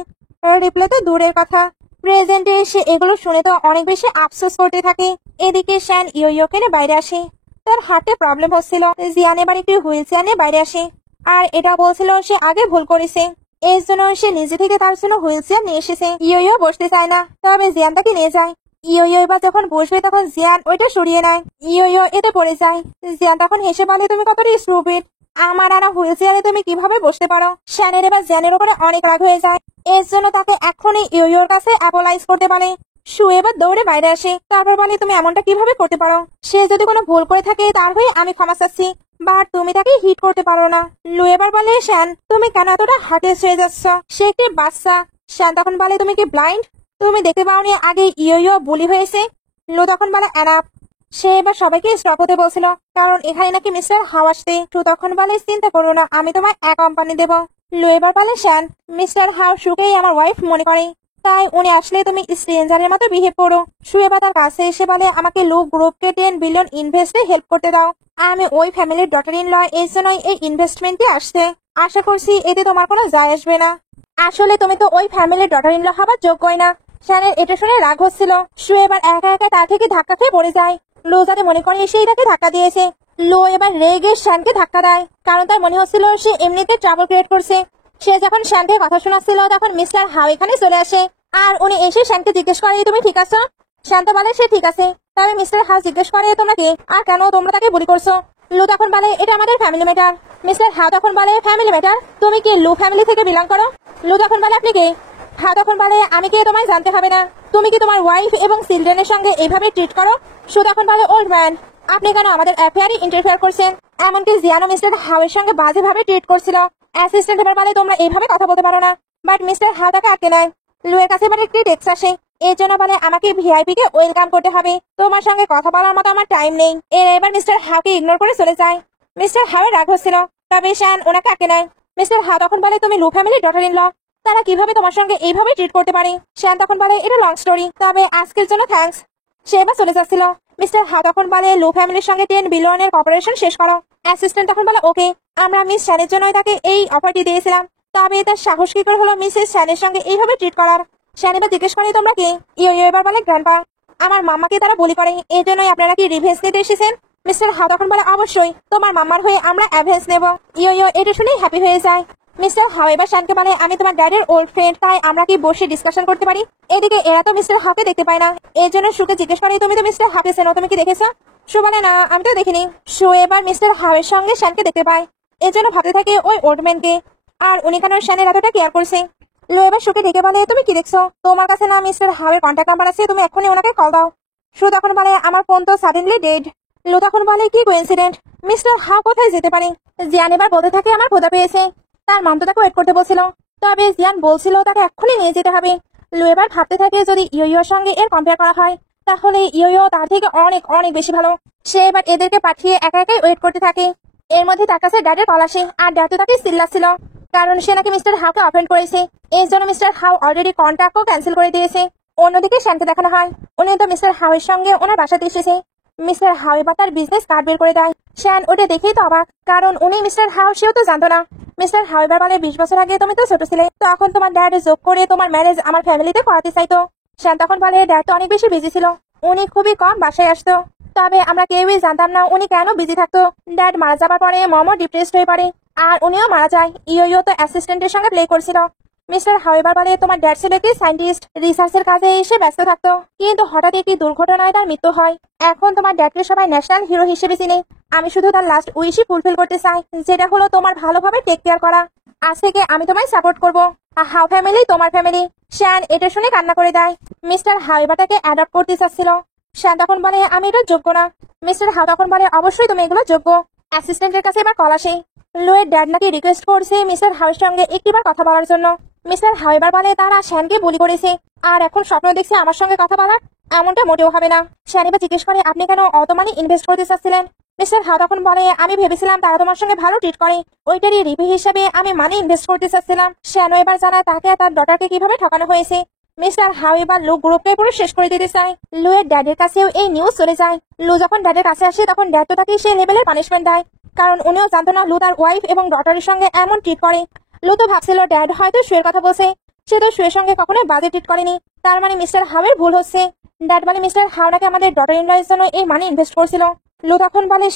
রিপ্লে তো দূরের কথা, প্রেজেন্টে সে এগুলো শুনে তো অনেক বেশি আফসোস করতে থাকে। এদিকে শ্যান ইয়োকে নিয়ে বাইরে আসে। তার হার্টে প্রবলেম হচ্ছিল। জিয়ান এবার একটি হুইল চেয়ার নিয়ে বাইরে আসে, আর এটা বলছিল সে আগে ভুল করেছে, এর জন্য সে নিজে থেকে তার জন্য হুইল চেয়ার নিয়ে এসেছে। ইয়ো বসতে চায় না, তবে জিয়ান তাকে নিয়ে যায়। ইয়ো এবার যখন বসবে তখন জিয়ান ওইটা সরিয়ে নেয়। ইয়ো এতে পড়ে যায়। জিয়ান তখন হেসে বলে, তুমি কতটা স্টুপিড, আমার আনা হুইল চেয়ারে তুমি কিভাবে বসতে পারো। শ্যানের এবার জিয়ানের উপরে অনেক রাগ হয়ে যায়। এর জন্য তাকে এখনই ইয়োর কাছে অ্যাপোলাইজ করতে বলে। সু এবার দৌড়ে বাইরে আসে, তারপর বলে, তুমি এমনটা কিভাবে করতে পারো, সে যদি কোনো ভুল করে থাকে তার হয়ে আমি ক্ষমা চাচ্ছি, বাট তুমি তাকে হিট করতে পারো না। লু এবার বলে, শ্যান তুমি কেন এতটা হার্টেস হয়ে যাচ্ছ, সে একটি বাচ্চা। শ্যান তখন বলে, তুমি কি ব্লাইন্ড, তুমি দেখতে পাওনি আগে ইয়ো বুলি হয়েছে। লু তখন বলে, এনাফ। সে এবার সবাইকে স্টপ হতে বলছিল, কারণ এখানে নাকি মিস্টার হাও আসতে। সু তখন বলে, চিন্তা করো না, আমি তোমায় এক কোম্পানি দেবো। লু এবার বলে, শ্যান মিস্টার হাও সুকেই আমার ওয়াইফ মনে করে, তাই উনি আসলে তুমি স্ট্রেঞ্জারের মতো বিহেভ করো। সু এবার তার কাছে এসে বলে, আমাকে লু গ্রুপকে 10 বিলিয়ন ইনভেস্টে হেল্প করতে দাও, আমি ওই ফ্যামিলির ডটার ইন ল, এই জন্যই এই ইনভেস্টমেন্টে আসছে। আশা করছি এতে তোমার কোনো যায় আসবে না, আসলে তুমি তো ওই ফ্যামিলির ডটার ইন ল হবার যোগ্যই না। শ্যানের এটা শুনে রাগ হচ্ছিল। সু এবার একা একা তার থেকে ধাক্কা খেয়ে পড়ে যায়। লো যাতে মনে করে সেই তাকে ধাক্কা দিয়েছে। লো এবার রেগে শ্যানকে ধাক্কা দেয়, কারণ তার মনে হচ্ছিল সে এমনিতে ট্রাবল ক্রিয়েট করছে। সে যখন শ্যানকে কথা শোনাচ্ছিল তখন মিস্টার হাও এখানে চলে আসে, আর উনি এসে শ্যানকে জিজ্ঞেস করে, তুমি ঠিক আছো? শ্যান তো বলে সে ঠিক আছে। তবে মিস্টার হাও জিজ্ঞেস করে, তোমরা কে আর কেন তোমরা তাকে বুলি করছো? লু তখন বলে, এটা আমাদের ফ্যামিলি ম্যাটার। মিস্টার হাও তখন বলে, ফ্যামিলি ম্যাটার? তুমি কি লু ফ্যামিলি থেকে বিলং করো? লু তখন বলে, আপনি কে? হাও তখন বলে, আমি কে তোমায় জানতে হবে না, তুমি কি তোমার ওয়াইফ এবং চিলড্রেনের সঙ্গে এইভাবে ট্রিট করো? সু তখন বলে, ওল্ড ম্যান আপনি কেন আমাদের অ্যাফেয়ারে ইন্টারফেয়ার করছেন? এমনকি জিয়ানো মিস্টার হাওয়ের সঙ্গে বাজেভাবে ট্রিট করছিল। অ্যাসিস্ট্যান্ট এবার বলে, তোমরা এইভাবে কথা বলতে পারো না, বাট মিস্টার হাও তাকে আটকে নেয়। লুয়ের কাছে এবার একটি টেক্সট আসে, এর জন্য বলে, আমাকে ভিআইপি কে ওয়েলকাম করতে হবে, তোমার সঙ্গে কথা বলার মতো আমার টাইম নেই। এবার মিস্টার হাওকে ইগনোর করে চলে যায়। মিস্টার হাওয়ের রাগ হচ্ছিল, তবে শ্যান ওনাকে আটকে নেয়। মিস্টার হাও তখন বলে, তুমি লু ফ্যামিলির ডটার ইন ল, তারা কিভাবে তোমার সঙ্গে এইভাবে ট্রিট করতে পারে? শ্যান তখন বলে, এটা লং স্টোরি, তবে আজকের জন্য থ্যাঙ্কস। সে এবার চলে যাচ্ছিল। মিস্টার হাও তখন বলে, লু ফ্যামিলির সঙ্গে 10 বিলিয়নের কর্পোরেশন শেষ করো। অ্যাসিস্ট্যান্ট তখন বলে, ওকে, আমরা মিস শ্যানের জন্যই তাকে এই অফারটি দিয়েছিলাম, তবে তার সাহস কি করে হলো মিসেস শ্যানের সঙ্গে এইভাবে ট্রিট করার? শ্যান এবার জিজ্ঞেস করে, তোমরা কে? ইয়ো এবার বলে, গ্র্যান্ডপা, আমার মাম্মাকে তারা বলি করে, এই জন্যই আপনারা কি রিভেঞ্জ নিতে এসেছেন? মিস্টার হাও তখন বলে, অবশ্যই, তোমার মাম্মার হয়ে আমরা অ্যাভেন্স নেব। ইয়ো এটা শুনেই হ্যাপি হয়ে যায়। মিস্টার হাও এবার শ্যানকে বলে, আমি তোমার ড্যাডের ওল্ড ফ্রেন্ড, তাই আমরা কি বসে ডিসকাশন করতে পারি? এদিকে এরা তো মিস্টার হাওকে দেখতে পায় না, এই জন্য সুকে জিজ্ঞেস করে, তুমি তো মিস্টার হাওকে চেনো, তুমি কি দেখেছো? সু বলে, না আমি তো দেখিনি। সু এবার মিস্টার হাওয়ের সঙ্গে শ্যানকে দেখতে পায়, এই জন্য ভাবতে থাকে ওই ওল্ড ম্যানকে, আর উনি কেন শ্যানের এতটা কেয়ার করছে। লো এবার সুকে ডেকে বলে, তুমি কি দেখছো? তোমার কাছে না মিস্টার হাওয়ের কন্ট্যাক্ট নাম্বার আছে, তুমি এখনই ওনাকে কল দাও। সু তখন বলে, আমার ফোন তো সাডেনলি ডেড। লো তখন বলে, কি কোইন্সিডেন্ট, মিস্টার হাও কোথায় যেতে পারে? জিয়ান এবার বলতে থাকে, আমার ক্ষুধা পেয়েছে, তার মম তো তাকে ওয়েট করতে বলছিল, তবে জিয়ান বলছিল তাকে এক্ষুনি নিয়ে যেতে হবে। লু এবার ভাবতে থাকে যদি ইয়োর সঙ্গে এর কম্পেয়ার করা হয় তাহলে ইয়ো তার থেকে অনেক অনেক বেশি ভালো। সে এবার এদেরকে পাঠিয়ে একা একাই ওয়েট করতে থাকে। এর মধ্যে তার কাছে ড্যাডের কল আসে, আর ড্যাড তো তাকে চিল্লাচ্ছিল, কারণ সে নাকি মিস্টার হাওকে অফেন্ড করেছে। এর জন্য মিস্টার হাও অলরেডি কন্ট্রাক্টও ক্যান্সেল করে দিয়েছে। অন্যদিকে শ্যানকে দেখানো হয়, উনি তো মিস্টার হাওয়ের সঙ্গে ওনার বাসাতে এসেছে। মিস্টার হাও এবার তার বিজনেস কার্ড বের করে দেয়। শ্যান ওটা দেখেই তো অবাক, কারণ উনি মিস্টার হাও, সেও তো জানতো না। মিস্টার হাও এবার বলে, 20 বছর আগে তুমি তো ছোট ছিলে, তখন তোমার ড্যাড যোগ করে তোমার ম্যারেজ আমার ফ্যামিলিতে করাতে চাইতো। শ্যান তখন বলে, ড্যাড তো অনেক বেশি বিজি ছিল, উনি খুবই কম বাসায় আসতো, তবে আমরা কেউই জানতাম না উনি কেন বিজি থাকতো। ড্যাড মারা যাবার পরে মমও ডিপ্রেসড হয়ে পড়ে, আর উনিও মারা যায়। ইয়ো তো অ্যাসিস্ট্যান্টের সঙ্গে প্লে করছিল। মিস্টার হাও এবার বলে, তোমার ড্যাড ছিল একটি সায়েন্টিস্ট, রিসার্চের কাজে এসে ব্যস্ত থাকতো, কিন্তু হঠাৎ একটি দুর্ঘটনায় তার মৃত্যু হয়। এখন তোমার ড্যাডকে সবাই ন্যাশনাল হিরো হিসেবে চিনে। আমি শুধু তার লাস্ট উইশই ফুলফিল করতে চাই, যেটা হলো তোমার ভালোভাবে টেক কেয়ার করা। আজ থেকে আমি তোমায় সাপোর্ট করব। হাউ ফ্যামিলি তোমার ফ্যামিলি। শ্যান এটা শুনে কান্না করে দেয়। মিস্টার হাউ এবার তাকে অ্যাডপ্ট করতে চাচ্ছিল। শ্যান তখন বলে আমি এটা যোগ্য না। মিস্টার হাউ তখন বলে অবশ্যই তুমি এগুলো যোগ্য। অ্যাসিস্ট্যান্টের কাছে এবার কল আসে। লুয়ের ড্যাড নাকি রিকোয়েস্ট করছে মিস্টার হাউর সঙ্গে একটিবার কথা বলার জন্য। মিস্টার হাউ এবার বলে তারা শ্যানকে বুলি করেছে আর এখন স্বপ্ন দেখছে আমার সঙ্গে কথা বলার। এমনটা মোটেও হবে না। শ্যান এবার জিজ্ঞেস করে আপনি কেন অত মানি ইনভেস্ট করতে চাচ্ছিলেন? মিস্টার হাউ তখন বলে আমি ভেবেছিলাম তারা তোমার সঙ্গে ভালো ট্রিট করে, ওইটারই রিভিউ হিসেবে আমি মানি ইনভেস্ট করতে চাচ্ছিলাম। শ্যানও এবার জানায় তাকে আর তার ডটারকে কিভাবে ঠকানো হয়েছে। মিস্টার হাউ এবার লু গ্রুপকে পুরো শেষ করে দিতে চায়। লুয়ের ড্যাডের কাছেও এই নিউজ চলে যায়। লু যখন ড্যাডের কাছে আসে তখন ড্যাড তো তাকে সে লেভেলের পানিশমেন্ট দেয়, কারণ উনিও জানতো না লু তার ওয়াইফ এবং ডটারের সঙ্গে এমন ট্রিট করে। লু তো ভাবছিল ড্যাড হয়তো শুয়ের কথা বলছে, সে তো শুয়ের সঙ্গে কখনোই বাজে ট্রিট করেনি। তার মানে মিস্টার হাউ এর ভুল হচ্ছে। ড্যাড বলে মিস্টার হাউ নাকি আমাদের ডটার ইন লয়ের জন্য এই মানি ইনভেস্ট করছিল। লু তখন বলে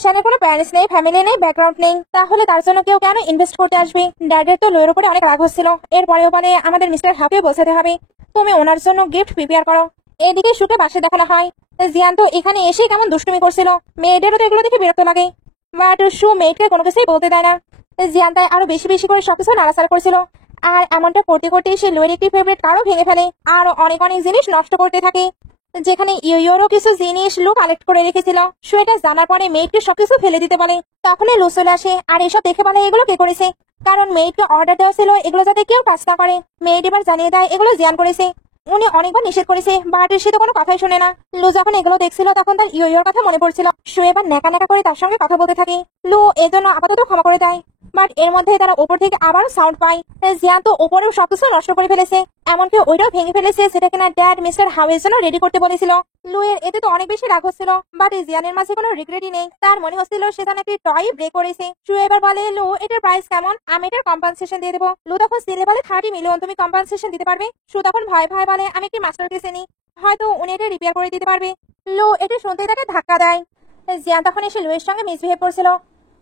শ্যানের কোনো প্যারেন্টস নেই, ফ্যামিলি নেই, ব্যাকগ্রাউন্ড নেই, তাহলে তার জন্য কেউ কেন ইনভেস্ট করতে আসবে? ড্যাডের তো লুয়ের উপরে অনেক রাগ হচ্ছিল। এরপরেও বলে আমাদের মিস্টার হাউকে বোঝাতে হবে, তুমি ওনার জন্য গিফট প্রিপেয়ার করো। এদিকে শুটে পাশে দেখানো হয় জিয়ান তো এখানে এসেই কেমন দুষ্টুমি করছিল। মেয়েদেরও তো এগুলো দেখে বিরক্ত লাগে, বাট শু মেয়েকে কোনো কিছুই বলতে দেয় না। জিয়ান তাই আরো বেশি বেশি করে সবকিছু নাড়াচাড়া করছিল। আর এমনটা করতে করতে সে লুয়ের একটি ফেভারিট কারও ভেঙে ফেলে আর অনেক অনেক জিনিস নষ্ট করতে থাকে, যেখানে ইয়োরও কিছু জিনিস লু কালেক্ট করে রেখেছিল। সো এটা জানার পরে মেয়েকে সবকিছু ফেলে দিতে বলে। তখনই লু চলে আসে আর এসব দেখে বলে এগুলো কে করেছে, কারণ মেয়েকে অর্ডার দেওয়া ছিল এগুলো যাতে কেউ কাজ না করে। মেয়েট এবার জানিয়ে দেয় এগুলো জিয়ান করেছে। উনি অনেকবার নিষেধ করেছে, বাট সে তো কোনো কথাই শুনে না। লু যখন এগুলো দেখছিল তখন তার ইয়োর কথা মনে পড়ছিল। সো এবার নেকা নেকা করে তার সঙ্গে কথা বলতে থাকে। লু এজন্য আপাতত ক্ষমা করে দেয়, বাট এর মধ্যে তারা ওপর থেকে আবার সাউন্ড পায়। জিয়ান তো ওপরেও সবকিছু নষ্ট করে ফেলেছে, এমনকি ওইটাও ভেঙে ফেলেছে সেটা কিনা ড্যাড মিস্টার হাউয়ের জন্য রেডি করতে বলেছিল। লুয়ের এতে তো অনেক বেশি রাগ হচ্ছিল, বাট জিয়ানের মাঝে কোনো রিগ্রেটই নেই। তার মনে হচ্ছিল সে তার একটি টয় ব্রেক করেছে। সু এবার বলে লু এটার প্রাইস কেমন, আমি এটার কম্পেনসেশন দিয়ে দেবো। লু তখন সিলে বলে 30 মিলিয়ন, তুমি কম্পেনসেশন দিতে পারবে? সু তখন ভয় ভয় বলে আমি একটি মাস্টার কেসে নিই, হয়তো উনি এটা রিপেয়ার করে দিতে পারবে। লু এটি শুনতেই তাকে ধাক্কা দেয়। জিয়ান তখন এসে লুয়ের সঙ্গে মিসবিহেভ করছিল।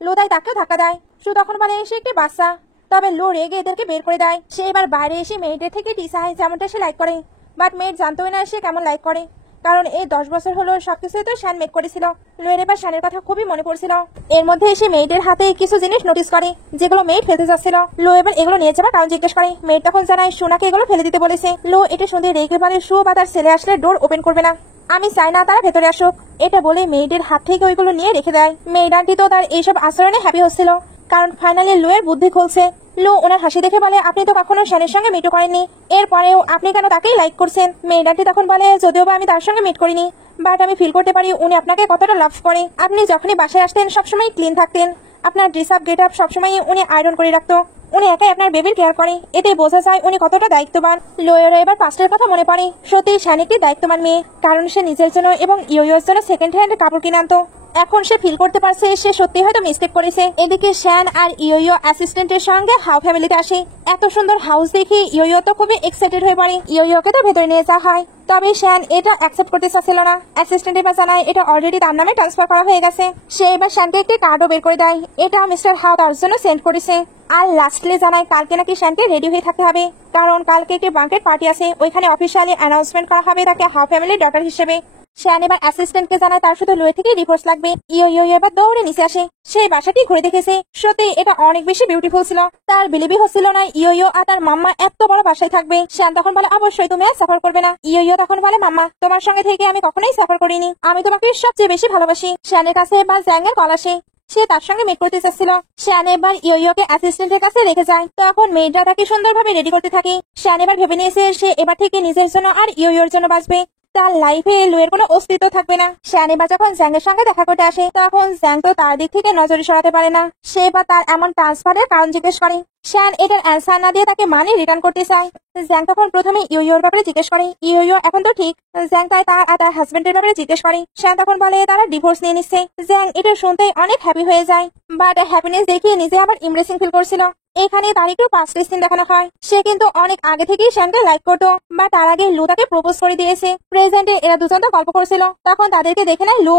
লু তাই তাকেও ধাক্কা দেয়। সু তখন বলে সে একটি বাচ্চা। তবে লু রেগে এদেরকে বের করে দেয়। সে এবার বাইরে এসে মেয়েদের থেকে টি চায় যেমনটা সে লাইক করে, বাট মেয়েট জানতোই না সে কেমন লাইক করে, কারণ এই 10 বছর হলো সবকিছুই তো শ্যান মেক করেছিল। লুয়ের এবার শ্যানের কথা খুবই মনে পড়ছিল। এর মধ্যে এসে মেয়েদের হাতে কিছু জিনিস নোটিস করে যেগুলো মেয়েট ফেলতে যাচ্ছিল। লু এবার এগুলো নিয়ে যাবার কারণ জিজ্ঞেস করে। মেয়েট তখন জানায় সুনাকে এগুলো ফেলে দিতে বলেছে। লু এটা শুনতে রেগে বলে সু বা তার ছেলে আসলে ডোর ওপেন করবে না, আমি চাই না তারা ভেতরে আসুক। এটা বলে মেয়েদের হাত থেকে ওইগুলো নিয়ে রেখে দেয়। মেয়েড আন্টি তো তার এইসব আচরণে হ্যাপি হচ্ছিল, কারণ ফাইনালি লুয়ের বুদ্ধি খুলছে। লু ওনার হাসি দেখে বলে আপনি তো কখনো শ্যানের সঙ্গে মিটও করেননি, এরপরেও আপনি কেন তাকেই লাইক করছেন? মেয়েড আন্টি তখন বলে যদিও বা আমি তার সঙ্গে মিট করিনি, বাট আমি ফিল করতে পারি উনি আপনাকে কতটা লাভ করে। আপনি যখনই বাসায় আসতেন সবসময় ক্লিন থাকতেন, আপনার ড্রেস আপ গেট আপ সবসময় উনি আয়রন করে রাখতো, উনি একাই আপনার বেবির কেয়ার করে, এতে বোঝা যায় উনি কতটা দায়িত্ববান। লুয়েরও এবার পাস্টের কথা মনে পড়ে। সত্যি শ্যান একটি দায়িত্ববান মেয়ে, কারণ সে নিজের জন্য এবং ইয়োর জন্য সেকেন্ড হ্যান্ড কাপড় কিনে আনতো। এখন সে ফিল করতে পারছে সে সত্যি হয়তো মিস্টেক করেছে। এদিকে শ্যান আর ইয়ো অ্যাসিস্ট্যান্টের সঙ্গে হাউ ফ্যামিলিতে আসে। এত সুন্দর হাউস দেখে ইয়ো তো খুবই এক্সাইটেড হয়ে পড়ে। ইয়োকে তো ভেতরে নিয়ে যাওয়া হয়, তবে শ্যান এটা অ্যাকসেপ্ট করতে চাচ্ছিল না। অ্যাসিস্ট্যান্ট এবার জানায় এটা অলরেডি তার নামে ট্রান্সফার করা হয়ে গেছে। সে এবার শ্যানকে একটি কার্ডও বের করে দেয়, এটা মিস্টার হাউ তার জন্য সেন্ড করেছে। আর লাস্টলি জানায় কালকে নাকি শ্যানকে রেডি হয়ে থাকতে হবে, কারণ কালকে একটি বাঙ্কেট পার্টি আছে, ওইখানে অফিসিয়ালি অ্যানাউন্সমেন্ট করা হবে তাকে হাউ ফ্যামিলির ডটার হিসেবে। শ্যান এবার অ্যাসিস্ট্যান্টকে জানায় তার শুধু লুয়ে থেকে ডিভোর্স লাগবে। ইয়ো এবার দৌড়ে নিচে আসে। সেই বাসাটি ঘুরে দেখেছে, সত্যি এটা অনেক বেশি বিউটিফুল ছিল। তার বিলিভই হচ্ছিল না ইয়ো আর তার মাম্মা এত বড় বাসায় থাকবে। শ্যান তখন বলে অবশ্যই তুমি আর সাফার করবে না। ইয়ো তখন বলে মাম্মা তোমার সঙ্গে থেকে আমি কখনোই সাফার করিনি, আমি তোমাকে সবচেয়ে বেশি ভালোবাসি। শ্যানের কাছে এবার জ্যাঙ্গের কল আসে, সে তার সঙ্গে মিট করতে চাচ্ছিল। শ্যান এবার ইয়োকে অ্যাসিস্ট্যান্টের কাছে রেখে যায়। তখন মেয়েটা তাকে সুন্দরভাবে রেডি করতে থাকে। শ্যান এবার ভেবে নিয়েছে সে এবার থেকে নিজের জন্য আর ইয়োর জন্য বাঁচবে, তার লাইফে লুয়ের কোনো অস্তিত্ব থাকবে না। শ্যান এবার যখন জ্যাংয়ের সঙ্গে দেখা করতে আসে তখন জ্যাং তো তার দিক থেকে নজরে সরাতে পারে না। সে এবার তার এমন ট্রান্সফারের কারণ জিজ্ঞেস করে। শ্যান এটার অ্যান্সার না দিয়ে তাকে মানি রিটার্ন করতে চায়। জ্যাং তখন প্রথমে ইয়োর ব্যাপারে জিজ্ঞেস করে, ইয়ো এখন তো ঠিক। জ্যাং তাই তার হাজবেন্ডের ব্যাপারে জিজ্ঞেস করে। শ্যান তখন বলে তারা ডিভোর্স নিয়ে নিচ্ছে। জ্যাং এটা শুনতেই অনেক হ্যাপি হয়ে যায়, বাট হ্যাপিনেস দেখিয়ে নিজে আবার ইমপ্রেসিং ফিল করছিল। এখানে তার একটু পাস্ট সিন দেখানো হয়। সে কিন্তু অনেক আগে থেকেই শ্যানকে লাইক করতো, বা তার আগে লু তাকে প্রপোজ করে দিয়েছে। প্রেজেন্টে এরা দুজন তো গল্প করছিল, তখন তাদেরকে দেখে নেয় লু।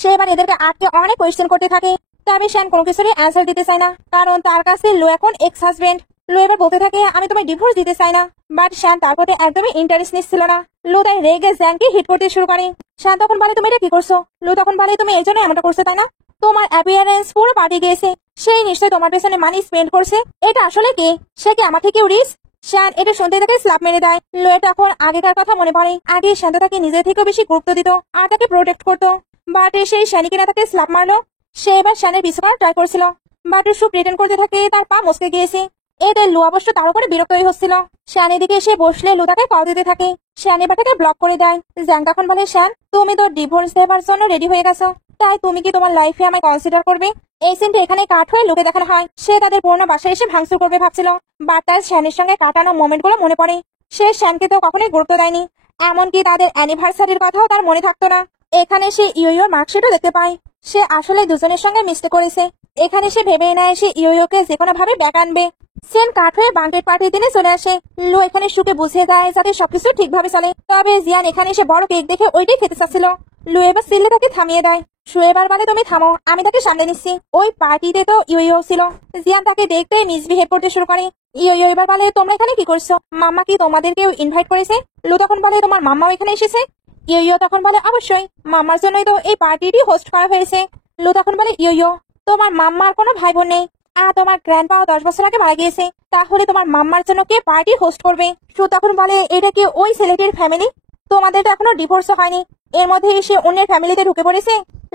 সে এবার এদেরকে আটকে অনেক কোয়েশ্চেন করতে থাকে, তবে শ্যান কোনো কিছুরই অ্যান্সার দিতে চায় না, কারণ তার কাছে লু এখন এক্স হাজবেন্ড। লু এবার বলতে থাকে আমি তোমায় ডিভোর্স দিতে চাই না, বাট শ্যান তার প্রতি একদমই ইন্টারেস্ট নিচ্ছিল না। লু তাই রেগে জ্যাংকে হিট করতে শুরু করে। শ্যান তখন বলে তুমি এটা কি করছো? লু তখন বলে তুমি এই জন্য এমনটা করছো তাই না? তোমার অ্যাপিয়ারেন্স পুরো পাল্টে গিয়েছে। সেই নিশ্চয় তোমার পেছনে মানি স্পেন্ড করছে। এটা আসলে কে? সে কি আমার থেকেও রিচ? শ্যান এটা শুনতে তাকে স্ল্যাপ মেরে দেয়। লুয়ে তখন আগেকার কথা মনে পড়ে। আগে শ্যান তো তাকে নিজের থেকেও বেশি গুরুত্ব দিত আর তাকে প্রোটেক্ট করতো। বাট সেই শ্যানি কিনা তাকে স্ল্যাপ মারলো। সে এবার শ্যানের পিছু করার ট্রাই করছিল, বাট সু প্রিটেন্ড করতে থাকে তার পা মস্কে গিয়েছে। এতে লু অবশ্য তার উপরে বিরক্তই হচ্ছিল। শ্যান এদিকে এসে বসলে লু তাকে কল দিতে থাকে। শ্যান এবার তাকে ব্লক করে দেয়। জ্যাং তখন বলে, শ্যান তুমি তো ডিভোর্স দেবার জন্য রেডি হয়ে গেছো, তাই তুমি কি তোমার লাইফে আমায় কনসিডার করবে? এই সিনটা এখানে কাট হয়ে লুকে দেখানো হয়। সে তাদের পুরোনো বাসায় এসে ভাঙচুর করবে ভাবছিল, বাট তার শ্যানের সঙ্গে কাটানো মোমেন্ট গুলো মনে পড়ে। সে শ্যানকে তো কখনোই গুরুত্ব দেয়নি, এমনকি তাদের অ্যানিভার্সারির কথাও তার মনে থাকতো না। এখানে সে ইয়োর মার্কশিটও দেখতে পায়। সে আসলে দুজনের সঙ্গে মিস্টেক করেছে। এখানে সে ভেবে নেয় সে ইয়োকে যে কোনো ভাবে ব্যাক আনবে। সেন কাট হয়ে বাংকেট পার্টির দিনে চলে আসে। লু এখানে সুকে বুঝিয়ে দেয় যাতে সবকিছু ঠিকভাবে চলে। তবে জিয়ান এখানে এসে বড় কেক দেখে ওইটাই খেতে চাচ্ছিল। লু এবার সিল্লে তাকে থামিয়ে দেয়। সু এবার বলে, তুমি থামো, আমি তাকে সামলে নিচ্ছি। ওই পার্টিতে তো ইয়ো ছিল। জিয়ান তাকে দেখতে মিসবিহেভ করতে শুরু করে। ইয়ো এবার বলে, তোমরা এখানে কি করছো? মাম্মা কি তোমাদেরকেও ইনভাইট করেছে? লু তখন বলে, তোমার মাম্মাও এখানে এসেছে? ইয়ো তখন বলে, অবশ্যই, মাম্মার জন্যই তো এই পার্টিটি হোস্ট করা হয়েছে। লু তখন বলে, ইয়ো তোমার মাম্মার কোনো ভাই বোন নেই, আর তোমার গ্র্যান্ডপাও 10 বছর আগে মারা গিয়েছে, তাহলে তোমার মাম্মার জন্য কে পার্টি হোস্ট করবে? সু তখন বলে, এটা কি ওই ছেলেটির ফ্যামিলি? তোমাদের তো এখনো ডিভোর্সও হয়নি, এর মধ্যে এসে অন্যের ফ্যামিলিতে ঢুকে পড়েছে।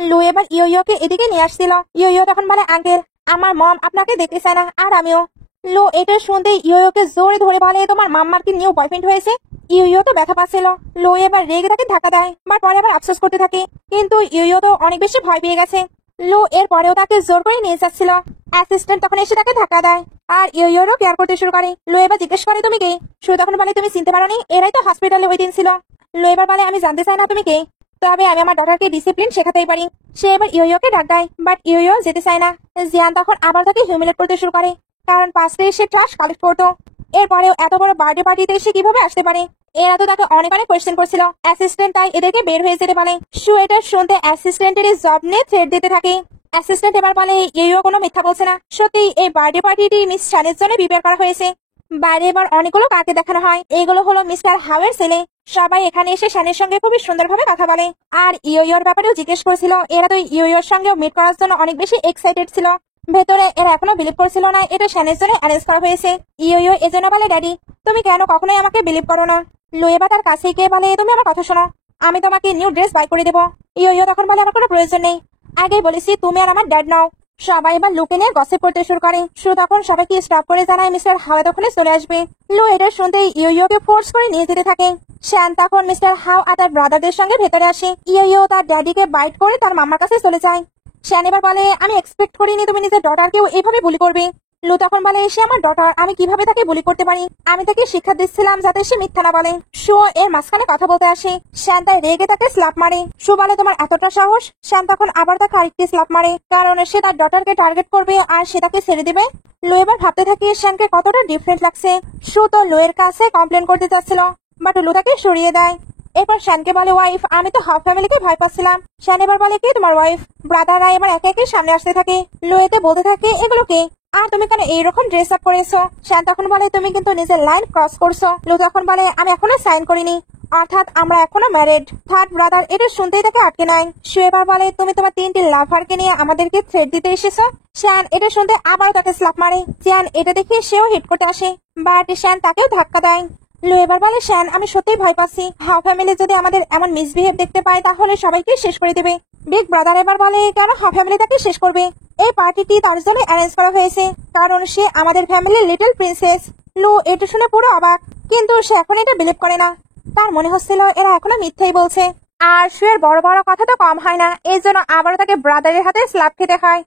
লু এবার ইয়োকে এদিকে নিয়ে আসছিল। ইয়ো তখন বলে, আঙ্কেল আমার মম আপনাকে দেখতে চায় না, আর আমিও। লু এটা শুনতে ইয়োকে জোরে ধরে বলে, তোমার মাম্মার কি নিউ বয়ফ্রেন্ড হয়েছে? ইয়ো তো ব্যথা পাচ্ছিল। লু এবার রেগে তাকে ধাক্কা দেয়, বাট পরে আবার আফসোস করতে থাকে। কিন্তু ইয়ো তো অনেক বেশি ভয় পেয়ে গেছে। লু এর পরেও তাকে জোর করে নিয়ে যাচ্ছিল। অ্যাসিস্ট্যান্ট তখন এসে তাকে ধাক্কা দেয় আর ইয়োরও কেয়ার করতে শুরু করে। লু এবার জিজ্ঞেস করে, তুমি কে? সু তখন বলে, তুমি চিনতে পারোনি? এরাই তো হসপিটালে ওই দিন ছিল। লু এবার বলে, আমি জানতে চাই না তুমি কে, তবে আমি আমার ডটারকে ডিসিপ্লিন শেখাতেই পারি। সে এবার ইয়োকে ডাক দেয়, বাট ইয়ো যেতে চায় না। জিয়ান তখন আবার তাকে হিউমিলেট করতে শুরু করে, কারণ পাশে সে ট্রাশ কালেক্ট করতো। এরপরেও এত বড় বার্থডে পার্টিতে সে কিভাবে আসতে পারে? এরা তো তাকে অনেক অনেক কোয়েশ্চেন করছিল। অ্যাসিস্ট্যান্ট তাই এদেরকে বের হয়ে যেতে বলে। সু এটা শুনতে অ্যাসিস্ট্যান্টের জব নিয়ে থ্রেট দিতে থাকে। অ্যাসিস্ট্যান্ট এবার বলে, ইয়ো কোনো মিথ্যা বলছে না, সত্যি এই বার্থডে পার্টিটি মিস শানের জন্য প্রিপেয়ার করা হয়েছে। বাইরে এবার অনেকগুলো কাকে দেখানো হয়। এগুলো হলো মিস্টার হাওয়ের ছেলে। সবাই এখানে এসে শানের সঙ্গে খুবই সুন্দরভাবে কথা বলে আর ইয়োর ব্যাপারেও জিজ্ঞেস করেছিল। এরা তো ইয়োর সঙ্গেও মিট করার জন্য অনেক বেশি এক্সাইটেড ছিল। ভেতরে এরা এখনো বিলিভ করছিল না এটা শানের জন্য অ্যারেঞ্জ করা হয়েছে। ইয়ো এজন্য বলে, ড্যাডি তুমি কেন কখনোই আমাকে বিলিভ করো না? লু এবার তার কাছে গিয়ে বলে, তুমি আমার কথা শোনো, আমি তোমাকে নিউ ড্রেস বাই করে দেবো। ইয়ো তখন বলে, আমার কোনো প্রয়োজন নেই, আগেই বলেছি তুমি আর আমার ড্যাড নাও। সবাই এবার লুকে নিয়ে গসিপ করতে শুরু করে। সু তখন সবাইকে স্টপ করে জানায় মিস্টার হাওয়া তখন চলে আসবে। লু এটা শুনতে ইয়োকে ফোর্স করে নিয়ে যেতে থাকে। শ্যান তখন মিস্টার হাও আর তার ব্রাদারদের সঙ্গে ভেতরে আসে। ইয়ো তার ড্যাডিকে বাইট করে তার মামার কাছে চলে যায়। শ্যান এবার বলে, আমি এক্সপেক্ট করিনি তুমি নিজের ডটারকেও এইভাবে বুলি করবে। লু তখন বলে, সে আমার ডটার, আমি কিভাবে তাকে বুলি করতে পারি? আমি তাকে শিক্ষা দিচ্ছিলাম যাতে সে মিথ্যা না বলে। সু এর মাঝখানে কথা বলতে আসে। শ্যান তাই রেগে তাকে স্ল্যাপ মারে। সু বলে, তোমার এতটা সাহস? শ্যান তখন আবার তাকে আরেকটি স্ল্যাপ মারে, কারণ সে তার ডটারকে টার্গেট করবে আর সে তাকে ছেড়ে দেবে। লু এবার ভাবতে থাকে শ্যানকে কতটা ডিফারেন্ট লাগছে। সু তো লু এর কাছে কমপ্লেন করতে চাচ্ছিল, বাট লু তাকে সরিয়ে দেয়। এরপর শ্যানকে বলে, ওয়াইফ আমি তো হাফ ফ্যামিলিকে ভয় পাচ্ছিলাম। শ্যান এবার বলে, কে তোমার ওয়াইফ? ব্রাদাররা এবার একে একে সামনে আসতে থাকে। লু এতে বলতে থাকে, এগুলো কে? আর তুমি কেন এইরকম ড্রেস আপ করেছো? শ্যান তখন বলে, তুমি কিন্তু নিজের লাইন ক্রস করছো। লু তখন বলে, আমি এখনো সাইন করিনি, অর্থাৎ আমরা এখনো ম্যারিড। থার্ড ব্রাদার এটা শুনতেই তাকে আটকে নেয়। সে এবার বলে, তুমি তোমার 3টি লাভারকে নিয়ে আমাদেরকে থ্রেট দিতে এসেছো। শ্যান এটা শুনতে আবারও তাকে স্ল্যাপ মারে। জিয়ান এটা দেখে সেও হিট করতে আসে, বাট শ্যান তাকে ধাক্কা দেয়। লু এবার বলে, শ্যান আমি সত্যিই ভয় পাচ্ছি, হাও ফ্যামিলি যদি আমাদের এমন মিসবিহেভ দেখতে পায় তাহলে সবাইকে শেষ করে দেবে। বিগ ব্রাদার এবার বলে, কেন হাও ফ্যামিলি তাকে শেষ করবে? এই পার্টিটি তার জন্য অ্যারেঞ্জ করা হয়েছে, কারণ সে আমাদের ফ্যামিলির লিটল প্রিন্সেস। লু এটা শুনে পুরো অবাক, কিন্তু সে এখন এটা বিলিভ করে না। তার মনে হচ্ছিল এরা এখনো মিথ্যাই বলছে। আর শুয়ের বড় বড় কথা তো কম হয় না, এই জন্য আবারও তাকে ব্রাদারের হাতে স্ল্যাপ খেতে হয়।